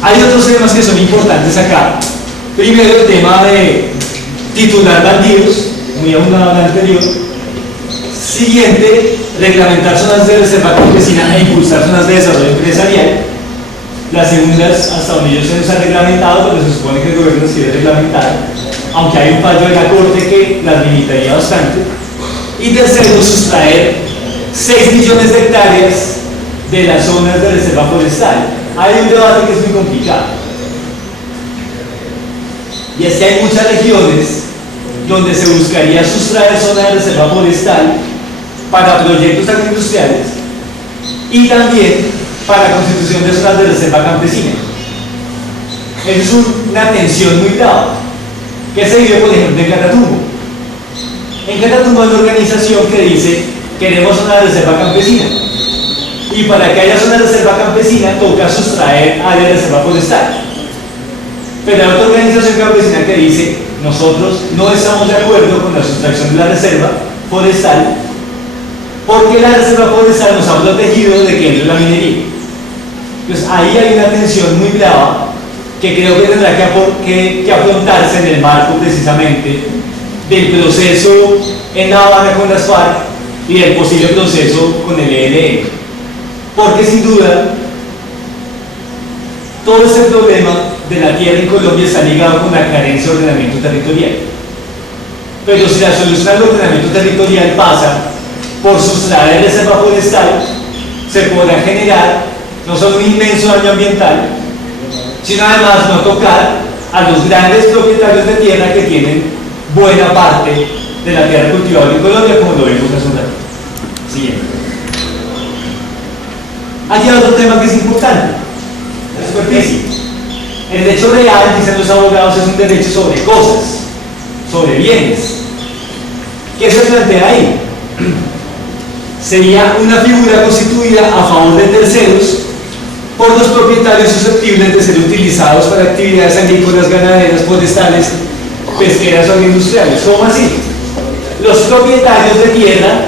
Hay otros temas que son importantes acá. Primero, el tema de titular bandidos, muy abundado en el anterior. Siguiente, reglamentar zonas de reserva campesina e impulsar zonas de desarrollo empresarial. Las segundas, hasta donde yo sé, no se ha reglamentado, pero se supone que el gobierno sí debe reglamentar, aunque hay un fallo de la Corte que las limitaría bastante. Y tercero, sustraer 6 millones de hectáreas de las zonas de reserva forestal. Hay un debate que es muy complicado. Y es que hay muchas regiones donde se buscaría sustraer zonas de reserva forestal para proyectos agroindustriales y también para la constitución de zonas de reserva campesina. Es una tensión muy grave que se vive, por ejemplo, en Catatumbo. En Catatumbo hay una organización que dice: queremos zona de reserva campesina, y para que haya zona de reserva campesina toca sustraer área de reserva forestal. Pero hay otra organización campesina que dice: nosotros no estamos de acuerdo con la sustracción de la reserva forestal porque la reserva forestal nos ha protegido de que entre la minería. Entonces ahí hay una tensión muy grave que creo que tendrá que afrontarse en el marco precisamente del proceso en La Habana con las FARC y del posible proceso con el ELN, porque sin duda todo este problema de la tierra en Colombia está ligado con la carencia de ordenamiento territorial. Pero si la solución al ordenamiento territorial pasa por sustraer reserva forestal, se podrá generar no solo un inmenso daño ambiental, sino además no tocar a los grandes propietarios de tierra que tienen buena parte de la tierra cultivable en Colombia, como lo vemos hace un rato. Siguiente. Aquí hay otro tema que es importante: la superficie. El derecho real, dicen los abogados, es un derecho sobre cosas, sobre bienes. ¿Qué se plantea ahí? Sería una figura constituida a favor de terceros por los propietarios susceptibles de ser utilizados para actividades agrícolas, ganaderas, forestales, pesqueras o agroindustriales. ¿Cómo así? Los propietarios de tierra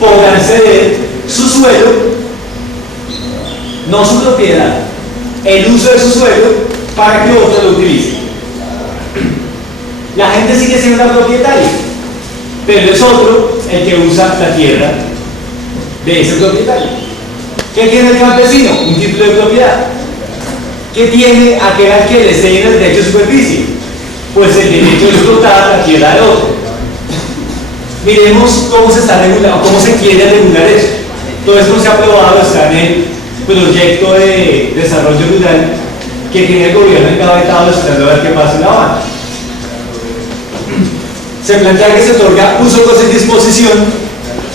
podrán ceder su suelo, no su propiedad, el uso de su suelo, para que otro lo utilice. La gente sigue siendo la propietaria, pero es otro el que usa la tierra de ese propietario. ¿Qué tiene el campesino? Un título de propiedad. ¿Qué tiene aquel al que le ceden el derecho de superficie? Pues el derecho de explotar la tierra del otro. Miremos cómo se está regulando, cómo se quiere regular eso. Todo esto no se ha aprobado, está en el proyecto de desarrollo rural que tiene el gobierno encabezado, esperando a ver qué pasa en La Habana. Se plantea que se otorga uso, goce y disposición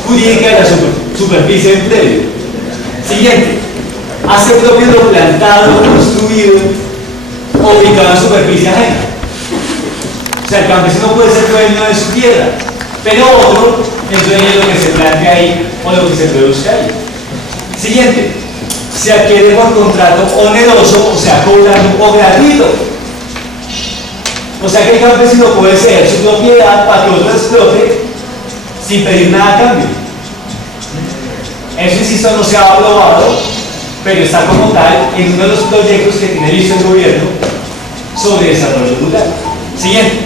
jurídica de la superficie de un predio. Siguiente: hace propio lo plantado, construido o ubicado en superficie ajena. O sea, el campesino puede ser dueño de su tierra, pero otro es dueño de lo que se plantea ahí o lo que se produce ahí. Siguiente: se adquiere por contrato oneroso, o sea, cobrando o gratuito. O sea que el campesino puede ceder su propiedad para que otro explote sin pedir nada a cambio. Eso, insisto, no se ha aprobado, pero está como tal en uno de los proyectos que tiene listo el gobierno sobre desarrollo rural. Siguiente: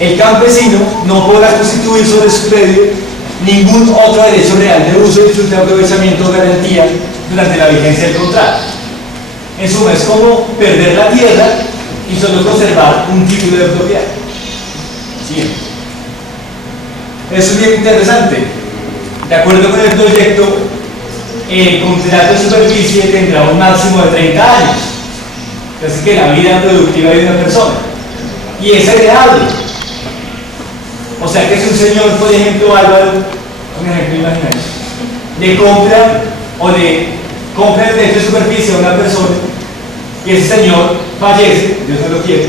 el campesino no podrá constituir sobre su predio ningún otro derecho real de uso, disfrute, aprovechamiento o garantía durante la vigencia del contrato. En suma, es como perder la tierra y solo conservar un título de propiedad. Siguiente. Eso es bien interesante. De acuerdo con el proyecto, el contrato de superficie tendrá un máximo de 30 años. Así que la vida productiva de una persona. y es heredable. O sea que si un señor, por ejemplo, Álvaro, un ejemplo imaginario, le compra el derecho de superficie a una persona y ese señor fallece, Dios no lo quiere,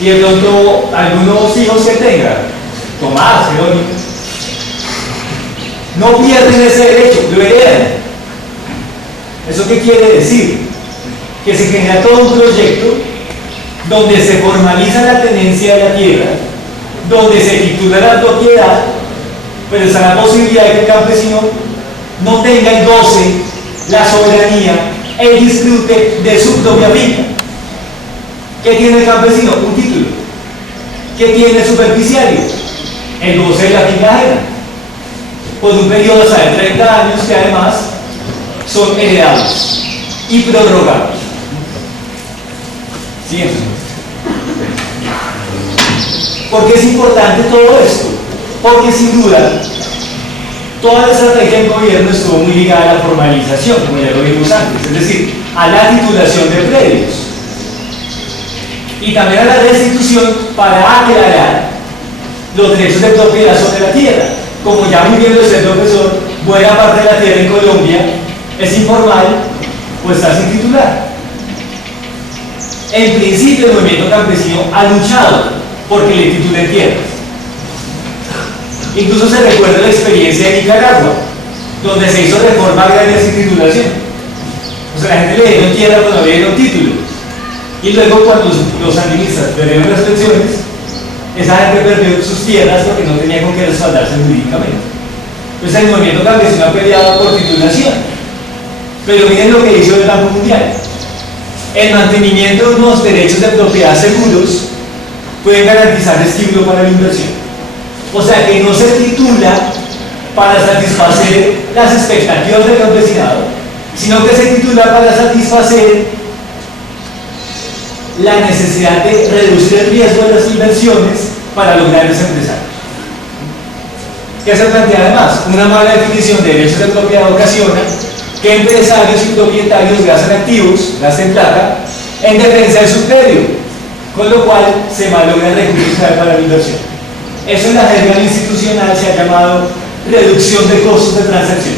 y de pronto algunos hijos que tenga, Tomás, Jerónimo, no pierden ese derecho, lo heredan. ¿Eso qué quiere decir? Que se genera todo un proyecto donde se formaliza la tenencia de la tierra, donde se titula la propiedad, pero está la posibilidad de que el campesino no tenga en goce la soberanía, el disfrute de su propia finca. ¿Qué tiene el campesino? Un título. ¿Qué tiene el superficiario? El goce de la finca ajena, por un periodo hasta de 30 años que además son heredables y prorrogables. Siguiente. ¿Por qué es importante todo esto? Porque sin duda toda la estrategia del gobierno estuvo muy ligada a la formalización, como ya lo vimos antes, es decir, a la titulación de predios y también a la restitución para aclarar los derechos de propiedad sobre la tierra. Como ya muy bien lo dice el profesor, buena parte de la tierra en Colombia es informal o está sin titular. En principio el movimiento campesino ha luchado porque le titulen tierras. Incluso se recuerda la experiencia de Nicaragua, donde se hizo reforma agraria sin titulación. O sea, la gente le dieron tierra cuando le dieron título. Y luego cuando los sandinistas perdieron las elecciones, esa gente perdió sus tierras porque no tenía con qué respaldarse jurídicamente. Entonces el movimiento campesino ha peleado por titulación. Pero miren lo que hizo el Banco Mundial. El mantenimiento de unos derechos de propiedad seguros pueden garantizar estímulo para la inversión. O sea que no se titula para satisfacer las expectativas del campesinado, sino que se titula para satisfacer la necesidad de reducir el riesgo de las inversiones para los grandes empresarios. ¿Qué se plantea además? Una mala definición de derechos de propiedad ocasiona que empresarios y propietarios gasten activos, gasten plata, en defensa de su predio, con lo cual se malogra el recurso para la inversión. Eso en la jerga institucional se ha llamado reducción de costos de transacción.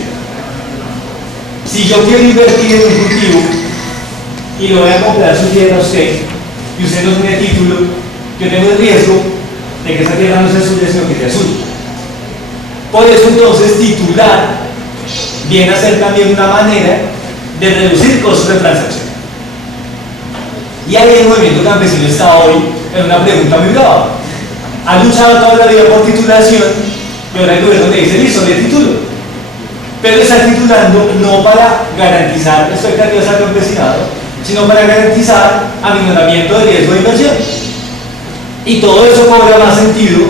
Si yo quiero invertir en un cultivo y lo voy a comprar su tierra a usted, y usted no tiene título, yo tengo el riesgo de que esa tierra no sea suya, sino que sea suya. Por eso entonces titular viene a ser también una manera de reducir costos de transacción. Y ahí el movimiento campesino está hoy en una pregunta muy grave. Ha luchado toda la vida por titulación, pero el gobierno le dice, listo, le titulo. Pero está titulando no para garantizar expectativas al campesinado, sino para garantizar aminoramiento de riesgo de inversión. Y todo eso cobra más sentido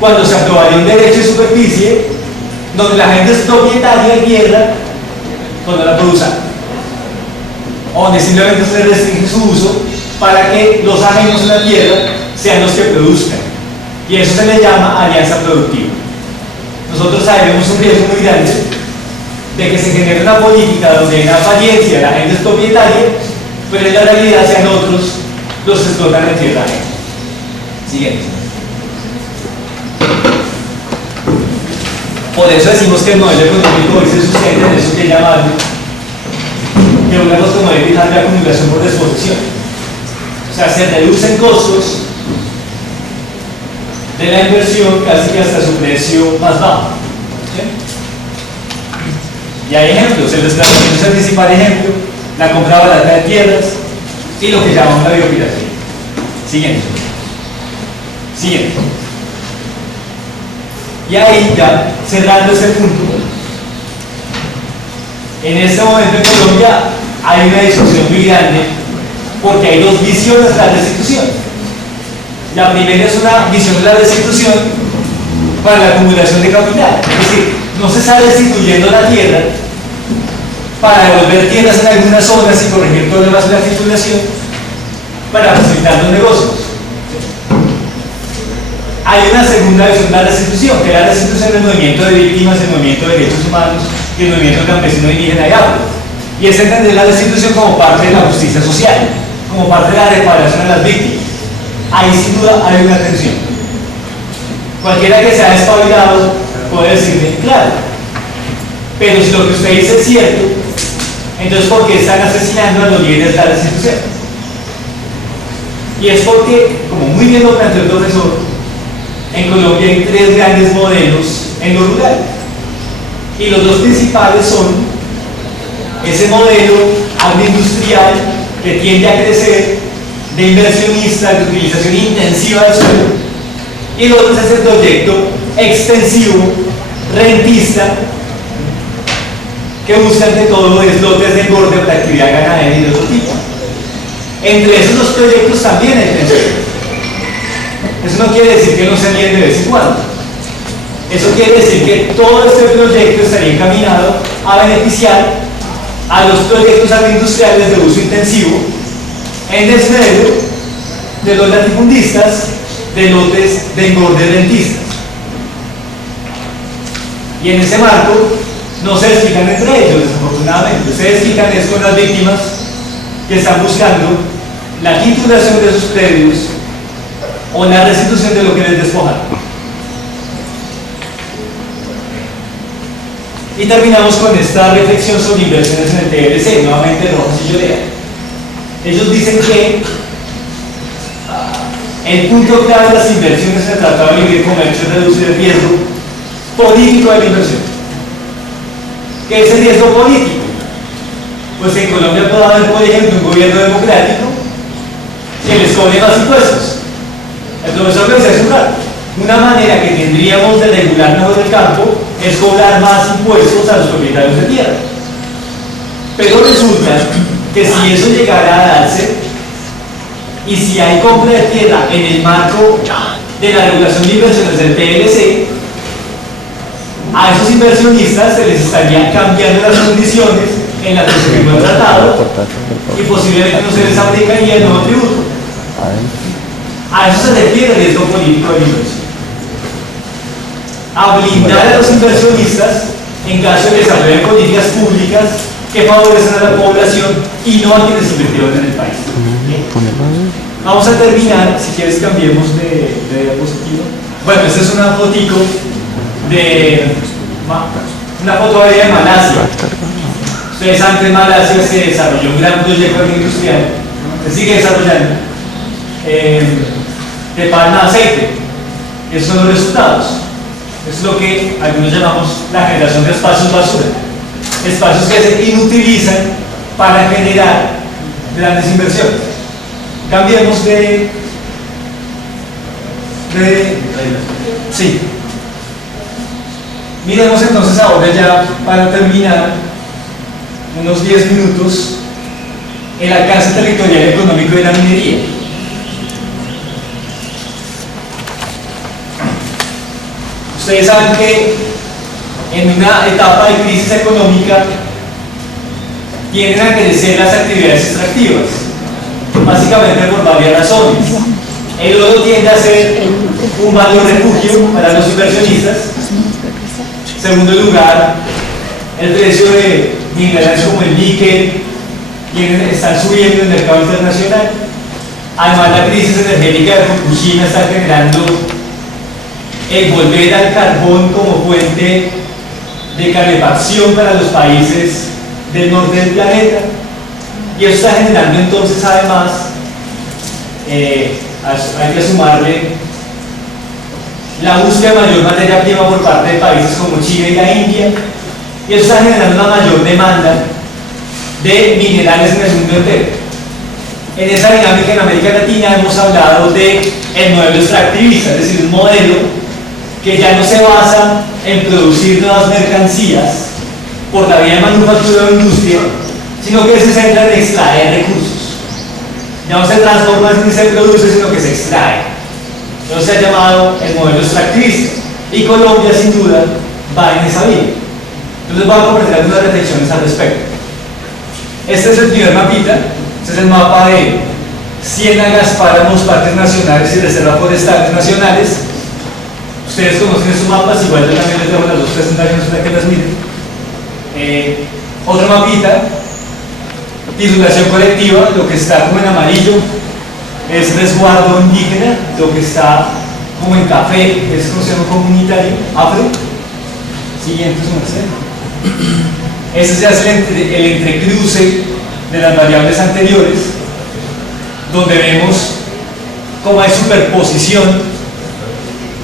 cuando se aprobaría un derecho de superficie donde la gente es propietaria de tierra cuando la puede usar, o donde simplemente se restringe su uso para que los ajenos en la tierra sean los que produzcan, y eso se le llama alianza productiva. Nosotros sabemos un riesgo muy grande de que se genere una política donde en apariencia la gente es propietaria, pero en la realidad sean otros los que explotan la tierra ajena. Siguiente. Por eso decimos que el modelo económico hoy se sustenta en eso que llaman que una de las commodities de acumulación por disposición. O sea, se reducen costos de la inversión casi que hasta su precio más bajo. ¿Sí? Y hay ejemplos, el desplazamiento es el principal ejemplo, la compra barata de tierras y lo que llamamos la biopiratería. Siguiente. Siguiente. Y ahí ya, cerrando este punto, en este momento en Colombia hay una discusión muy grande porque hay dos visiones de la restitución. La primera es una visión de la restitución para la acumulación de capital, es decir, no se está restituyendo la tierra para devolver tierras en algunas zonas y corregir problemas de la titulación para facilitar los negocios. Hay una segunda versión de la restitución, que es la restitución del movimiento de víctimas, el movimiento de derechos humanos y el movimiento campesino indígena y afro. Y es entender la restitución como parte de la justicia social, como parte de la reparación a las víctimas. ahí sin duda hay una tensión. Cualquiera que sea despabilado puede decirme, claro, pero si lo que usted dice es cierto, entonces ¿por qué están asesinando a los líderes de las instituciones? Y es porque, como muy bien lo planteó el profesor, en Colombia hay tres grandes modelos en lo rural. Y los dos principales son ese modelo agroindustrial que tiende a crecer, de inversionista, de utilización intensiva del suelo, y el otro es el proyecto extensivo, rentista, que busca ante todo deslotes de engorde o de actividad ganadera y de otro tipo. Entre esos dos proyectos también hay tensión. Eso no quiere decir que no se envíen de vez en cuando. Eso quiere decir que todo este proyecto estaría encaminado a beneficiar a los proyectos agroindustriales de uso intensivo en desmedro de los latifundistas de lotes de engorde rentistas. Y en ese marco no se explican entre ellos, desafortunadamente. Se explican es con las víctimas que están buscando la titulación de sus predios o la restitución de lo que les despojaron. Y terminamos con esta reflexión sobre inversiones en el TLC, nuevamente Rojas y Llorea. Ellos dicen que el punto clave de las inversiones en el Tratado de Libre Comercio es reducir el riesgo político de la inversión. ¿Qué es el riesgo político? Pues en Colombia puede haber, por ejemplo, un gobierno democrático que les cobre más impuestos. El profesor lo decía hace un rato. Una manera que tendríamos de regular mejor el campo es cobrar más impuestos a los propietarios de tierra. Pero resulta que si eso llegara a darse, y si hay compra de tierra en el marco de la regulación de inversiones del TLC, a esos inversionistas se les estaría cambiando las condiciones en las que se firmó el tratado y posiblemente no se les aplicaría el nuevo tributo. A eso se refiere el riesgo político de la inversión. A blindar a los inversionistas en caso de desarrollo de políticas públicas que favorecen a la población y no a quienes invirtieron en el país. Vamos a terminar, si quieres cambiemos de diapositiva. Bueno, esta es una fotico de una fotografía de Malasia. Ustedes saben que en Malasia se desarrolló un gran proyecto agroindustrial, se sigue desarrollando, de palma de aceite. Esos son los resultados. Es lo que algunos llamamos la generación de espacios basura. Espacios que se inutilizan para generar grandes inversiones. Cambiemos sí. Miremos entonces ahora ya para terminar unos 10 minutos el alcance territorial económico de la minería. Ustedes saben que en una etapa de crisis económica tienden a crecer las actividades extractivas, básicamente por varias razones. El oro tiende a ser un valor refugio para los inversionistas. En segundo lugar, el precio de minerales como el níquel están subiendo en el mercado internacional. Además, la crisis energética de Fukushima está generando el volver al carbón como fuente de calefacción para los países del norte del planeta, y eso está generando entonces además hay que sumarle la búsqueda de mayor materia prima por parte de países como China y la India, y eso está generando una mayor demanda de minerales en el mundo entero. En esa dinámica en América Latina hemos hablado de el modelo extractivista, es decir, un modelo que ya no se basa en producir nuevas mercancías por la vía de manufactura o industria, sino que se centra en extraer recursos. Ya no se transforma ni se produce, sino que se extrae. Entonces se ha llamado el modelo extractivista. Y Colombia, sin duda, va en esa vía. Entonces voy a compartir algunas reflexiones al respecto. Este es el primer mapita. Este es el mapa de ciénagas, páramos, parques nacionales y reservas forestales nacionales. Ustedes conocen estos mapas, igual yo también les dejo las dos presentaciones para que las miren. Otro mapita, titulación colectiva, lo que está como en amarillo es resguardo indígena, lo que está como en café, es consejo comunitario, AFRE. Siguiente, su merced. Ese se hace el entrecruce de las variables anteriores, donde vemos cómo hay superposición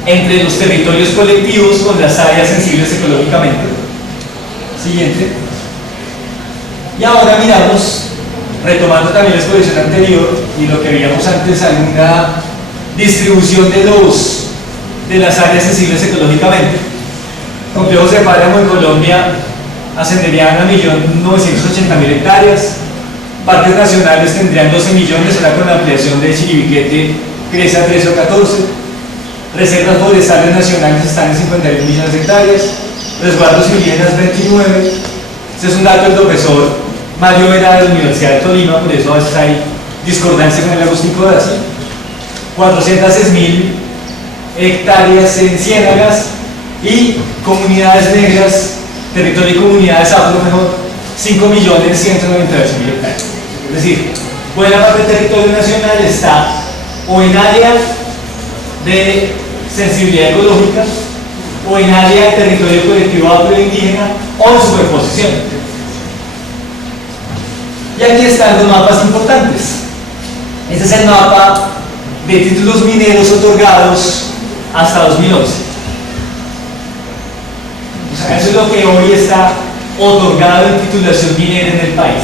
entre los territorios colectivos con las áreas sensibles ecológicamente. Siguiente. Y ahora miramos, retomando también la exposición anterior y lo que veíamos antes, alguna distribución de las áreas sensibles ecológicamente. Complejos de páramo en Colombia ascenderían a 1.980.000 hectáreas, parques nacionales tendrían 12 millones, ahora con la ampliación de Chiribiquete crece a 13 o 14, reservas forestales nacionales están en 51 millones de hectáreas, resguardos indígenas 29. Este es un dato del profesor Mario Vera de la Universidad de Tolima, por eso a veces hay discordancia con el Agustín Codazzi. 406.000 hectáreas en ciénagas y comunidades negras, territorio y comunidades afro mejor, 5.198.000 hectáreas. Es decir, buena parte del territorio nacional está o en área de sensibilidad ecológica o en área de territorio colectivo afroindígena o en superposición. Y aquí están los mapas importantes. Este es el mapa de títulos mineros otorgados hasta 2011. O sea, eso es lo que hoy está otorgado en titulación minera en el país.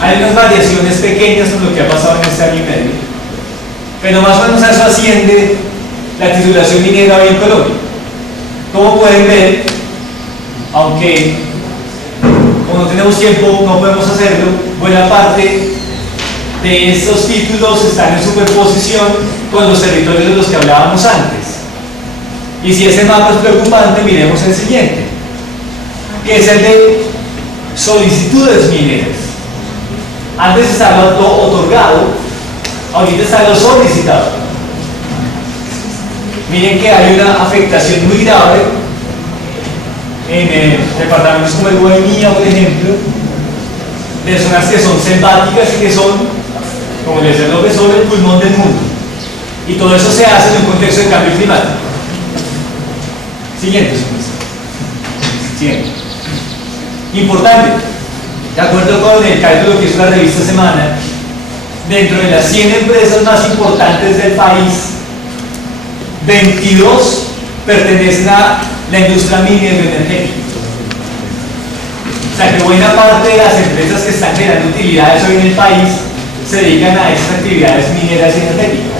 Hay unas variaciones pequeñas con lo que ha pasado en este año y medio, pero más o menos a eso asciende la titulación minera hoy en Colombia. Como pueden ver, aunque como no tenemos tiempo no podemos hacerlo, buena parte de estos títulos están en superposición con los territorios de los que hablábamos antes. Y si ese mapa es preocupante, miremos el siguiente, que es el de solicitudes mineras. Antes estaba lo otorgado, ahorita está lo solicitado. Miren que hay una afectación muy grave en departamentos como el Guainía, por ejemplo, de zonas que son selváticas y que son, como les decía el profesor, el pulmón del mundo. Y todo eso se hace en un contexto de cambio climático. Siguiente. Siguiente. Importante, de acuerdo con el cálculo que hizo la revista Semana, dentro de las 100 empresas más importantes del país, 22 pertenecen a la industria minera y energética. O sea que buena parte de las empresas que están generando utilidades hoy en el país se dedican a esas actividades mineras y energéticas.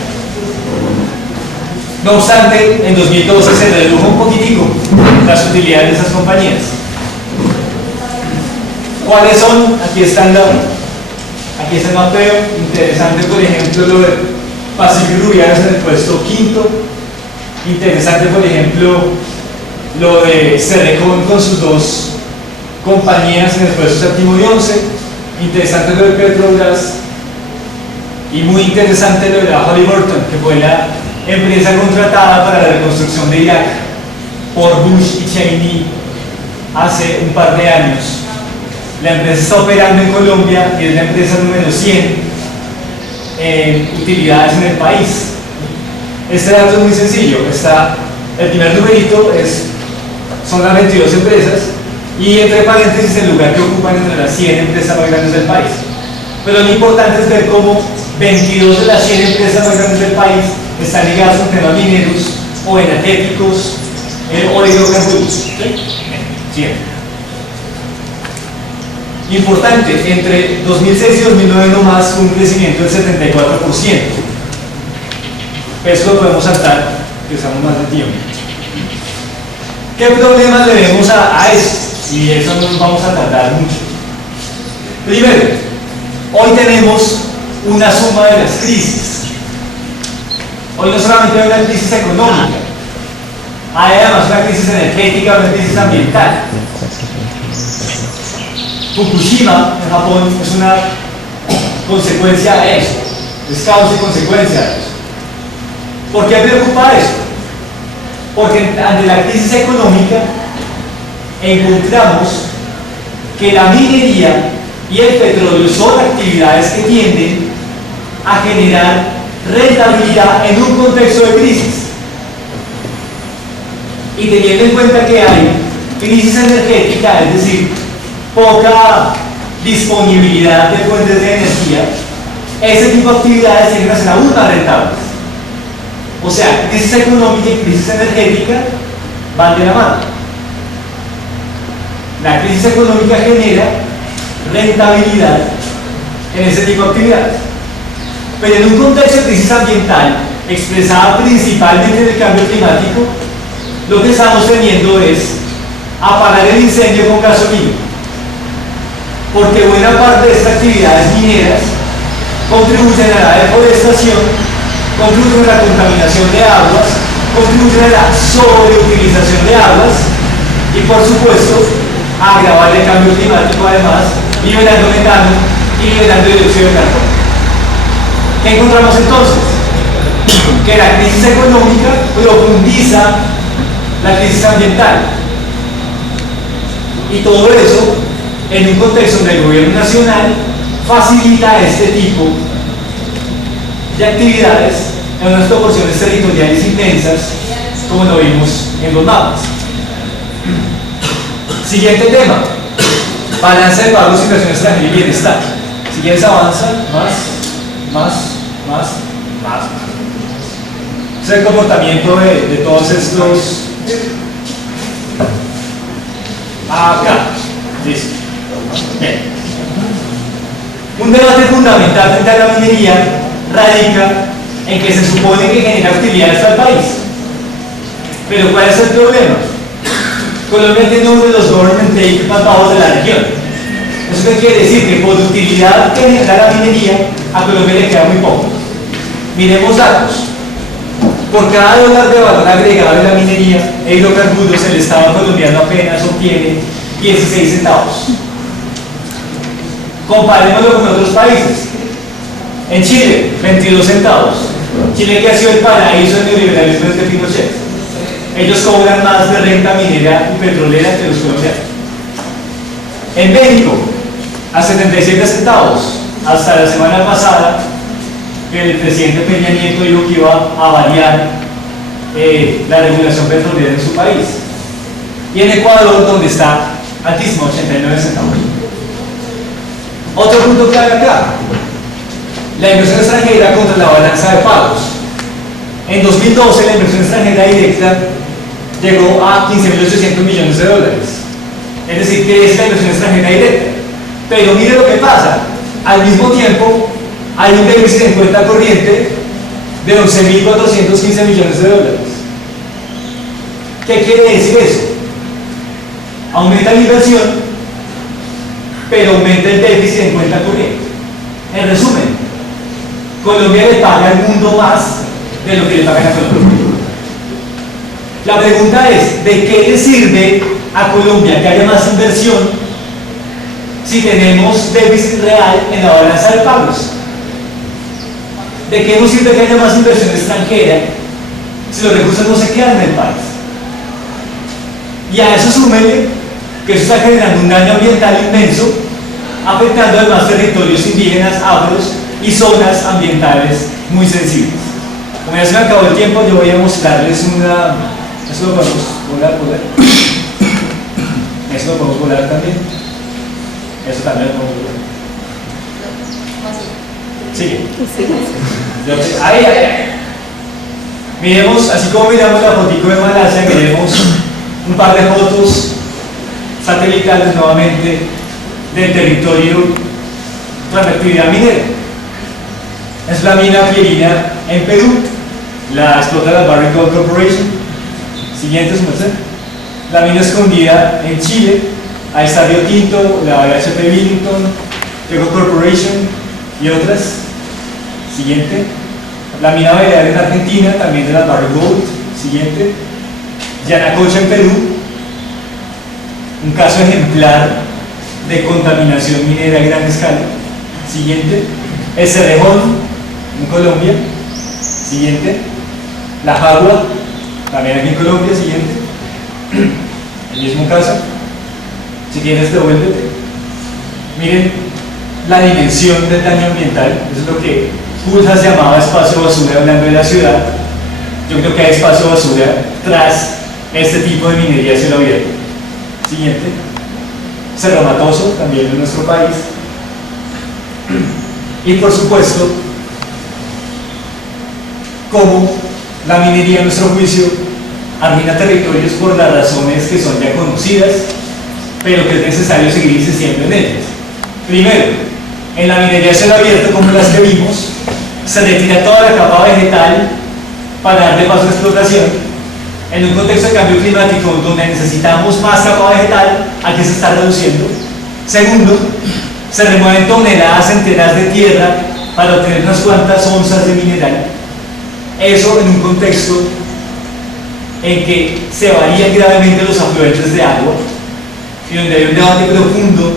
No obstante, en 2012 se redujo un poquitico las utilidades de esas compañías. ¿Cuáles son? Aquí está el mapeo. Interesante, por ejemplo, lo de Pacífico Rubiales en el puesto quinto. Interesante, por ejemplo, lo de Cerrecon con sus dos compañías en el puesto séptimo y 11. Interesante lo de Petrobras. Y muy interesante lo de la Halliburton, que fue la empresa contratada para la reconstrucción de Irak por Bush y Cheney hace un par de años. La empresa está operando en Colombia y es la empresa número 100 en utilidades en el país. Este dato es muy sencillo. El primer numerito son las 22 empresas y entre paréntesis el lugar que ocupan entre las 100 empresas más grandes del país. Pero lo importante es ver cómo 22 de las 100 empresas más grandes del país están ligadas con temas mineros o energéticos o de hidrocarburos. ¿Sí? Importante, entre 2006 y 2009 nomás fue un crecimiento del 74%. Eso lo podemos saltar, que usamos más de tiempo. ¿Qué problemas le vemos a eso? Y eso no nos vamos a tardar mucho. Primero, hoy tenemos una suma de las crisis. Hoy no solamente hay una crisis económica, hay además una crisis energética, una crisis ambiental. Fukushima en Japón es una consecuencia de eso, es causa y consecuencia de eso. ¿Por qué preocupa eso? Porque ante la crisis económica encontramos que la minería y el petróleo son actividades que tienden a generar rentabilidad en un contexto de crisis. Y teniendo en cuenta que hay crisis energética, es decir, poca disponibilidad de fuentes de energía, ese tipo de actividades tienen que ser aún más rentables. O sea, crisis económica y crisis energética van de la mano. La crisis económica genera rentabilidad en ese tipo de actividades. Pero en un contexto de crisis ambiental, expresada principalmente en el cambio climático, lo que estamos teniendo es apagar el incendio con gasolina. Porque buena parte de estas actividades mineras contribuyen a la deforestación, contribuyen a la contaminación de aguas, contribuyen a la sobreutilización de aguas y, por supuesto, a agravar el cambio climático, además, liberando metano y liberando dióxido de carbono. ¿Qué encontramos entonces? Que la crisis económica profundiza la crisis ambiental. Y todo eso en un contexto donde el gobierno nacional facilita este tipo de actividades en unas proporciones territoriales intensas, como lo vimos en los mapas. Siguiente tema: balanza de pagos, inversión extranjera y bienestar. Si quieres avanza, más. Es el comportamiento de todos estos. Acá, listo. Bien. Un debate fundamental frente a la minería radica en que se supone que genera utilidades al país. Pero ¿cuál es el problema? Colombia tiene uno de los government take más bajos de la región. ¿Eso qué quiere decir? Que por utilidad que genera la minería, a Colombia le queda muy poco. Miremos datos. Por cada dólar de valor agregado de la minería e hidrocarburos, el Estado colombiano apenas obtiene 16 centavos. Comparémoslo con otros países. En Chile, 22 centavos. Chile, que ha sido el paraíso del neoliberalismo desde Pinochet. Ellos cobran más de renta minera y petrolera que los colombianos. En México, a 77 centavos. Hasta la semana pasada, que el presidente Peña Nieto dijo que iba a variar la regulación petrolera en su país. Y en Ecuador, donde está altísimo, 89 centavos. Otro punto clave acá: la inversión extranjera contra la balanza de pagos. En 2012 la inversión extranjera directa llegó a 15.800 millones de dólares. Es decir, que es la inversión extranjera directa. Pero mire lo que pasa: al mismo tiempo hay un déficit en cuenta corriente de 11.415 millones de dólares. ¿Qué quiere decir eso? Aumenta la inversión, pero aumenta el déficit en cuenta corriente. En resumen, Colombia le paga al mundo más de lo que le pagan a Colombia. La pregunta es: ¿de qué le sirve a Colombia que haya más inversión si tenemos déficit real en la balanza de pagos? ¿De qué nos sirve que haya más inversión extranjera si los recursos no se quedan en el país? Y a eso súmele que eso está generando un daño ambiental inmenso, afectando además territorios indígenas, afros y zonas ambientales muy sensibles. Como ya se me acabó el tiempo, yo voy a mostrarles una. Eso lo podemos volar. Eso lo podemos volar también. Eso también lo podemos volar. Sigue. Ahí. Miremos, así como miramos la fotico de Malasia, miremos un par de fotos satelitales nuevamente del territorio tras la actividad minera. Es la mina Pierina en Perú, la explota la Barrick Gold Corporation. Siguiente, la mina escondida en Chile, ahí está Rio Tinto, la BHP Billington, Teco Corporation y otras. Siguiente, la mina Veredal en Argentina, también de la Barrick Gold. Siguiente, Yanacocha en Perú, un caso ejemplar de contaminación minera a gran escala. Siguiente, el Cerrejón en Colombia. Siguiente, la Jagua, también aquí en Colombia. Siguiente, el mismo caso. Si quieres, devuélvete. Miren la dimensión del daño ambiental. Eso es lo que Culjas llamaba espacio basura hablando de la ciudad. Yo creo que hay espacio basura tras este tipo de minería a cielo abierto. Siguiente. Cerro Matoso, también en nuestro país. Y por supuesto, como la minería, a nuestro juicio, arruina territorios por las razones que son ya conocidas, pero que es necesario seguir insistiendo en ellas. Primero, en la minería a cielo abierto, como las que vimos, se retira toda la capa vegetal para darle paso a la explotación, en un contexto de cambio climático donde necesitamos más capa vegetal, ¿a qué se está reduciendo? Segundo, se remueven toneladas enteras de tierra para obtener unas cuantas onzas de mineral. Eso en un contexto en que se varían gravemente los afluentes de agua y donde hay un debate profundo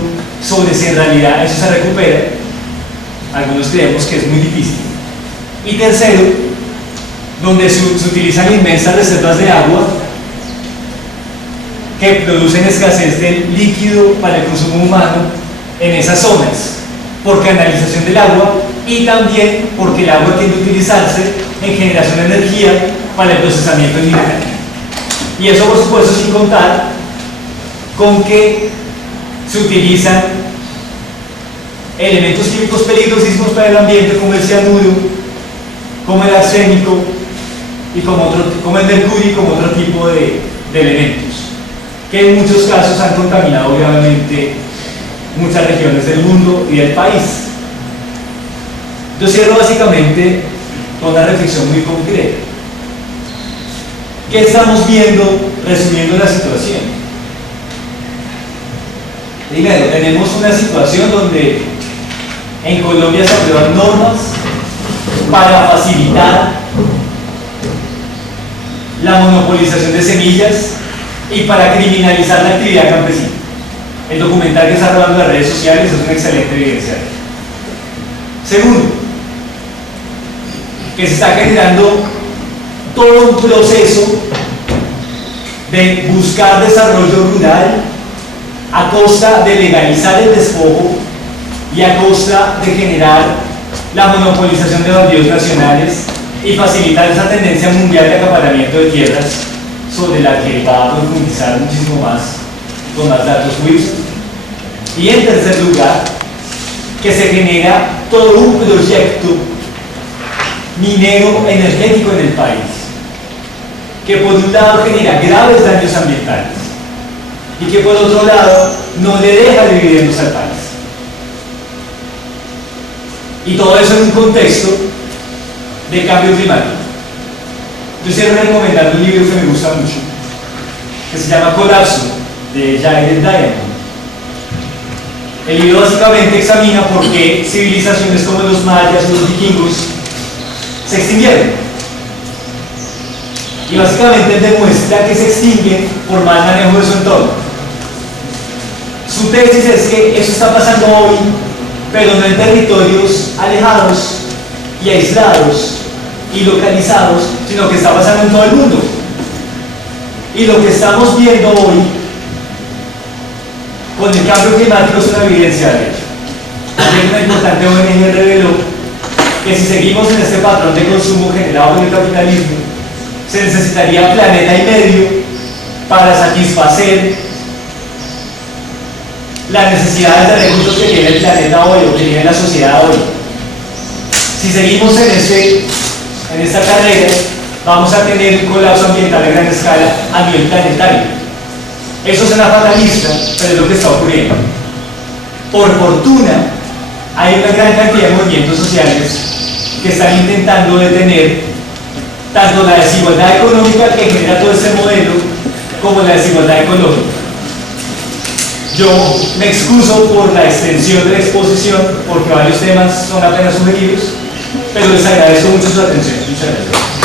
sobre si en realidad eso se recupera. Algunos creemos que es muy difícil. Y tercero, donde se utilizan inmensas reservas de agua que producen escasez de líquido para el consumo humano en esas zonas, por canalización del agua y también porque el agua tiende a utilizarse en generación de energía para el procesamiento mineral. Y eso, por supuesto, sin contar con que se utilizan elementos químicos peligrosísimos para el ambiente, como el cianuro, como el arsénico y como el mercurio y como otro tipo de elementos que en muchos casos han contaminado gravemente muchas regiones del mundo y del país. Yo cierro básicamente con una reflexión muy concreta. ¿Qué estamos viendo resumiendo la situación? Primero, tenemos una situación donde en Colombia se aprueban normas para facilitar la monopolización de semillas y para criminalizar la actividad campesina. El documental que está rodando en las redes sociales es una excelente evidencia. Segundo, que se está generando todo un proceso de buscar desarrollo rural a costa de legalizar el despojo y a costa de generar la monopolización de baldíos nacionales y facilitar esa tendencia mundial de acaparamiento de tierras sobre la que va a profundizar muchísimo más con más datos Wilson. Y en tercer lugar, que se genera todo un proyecto minero energético en el país, que por un lado genera graves daños ambientales y que por otro lado no le deja dividendos al país. Y todo eso en un contexto de cambio climático. Yo cierro recomendando un libro que me gusta mucho, que se llama Colapso, de Jared Diamond. El libro básicamente examina por qué civilizaciones como los mayas o los vikingos se extinguieron. Y básicamente demuestra que se extinguen por mal manejo de su entorno. Su tesis es que eso está pasando hoy, pero no en territorios alejados y aislados y localizados, sino que está pasando en todo el mundo. Y lo que estamos viendo hoy con el cambio climático es una evidencia de ello. Ayer una importante ONG reveló que si seguimos en este patrón de consumo generado por el capitalismo, se necesitaría planeta y medio para satisfacer las necesidades de recursos que tiene el planeta hoy o que tiene la sociedad hoy. Si seguimos en esta carrera, vamos a tener un colapso ambiental de gran escala a nivel planetario. Eso suena fatalista, pero es lo que está ocurriendo. Por fortuna, hay una gran cantidad de movimientos sociales que están intentando detener tanto la desigualdad económica que genera todo este modelo como la desigualdad ecológica. Yo me excuso por la extensión de la exposición porque varios temas son apenas sugeridos, pero les agradezco mucho su atención. Muchas gracias.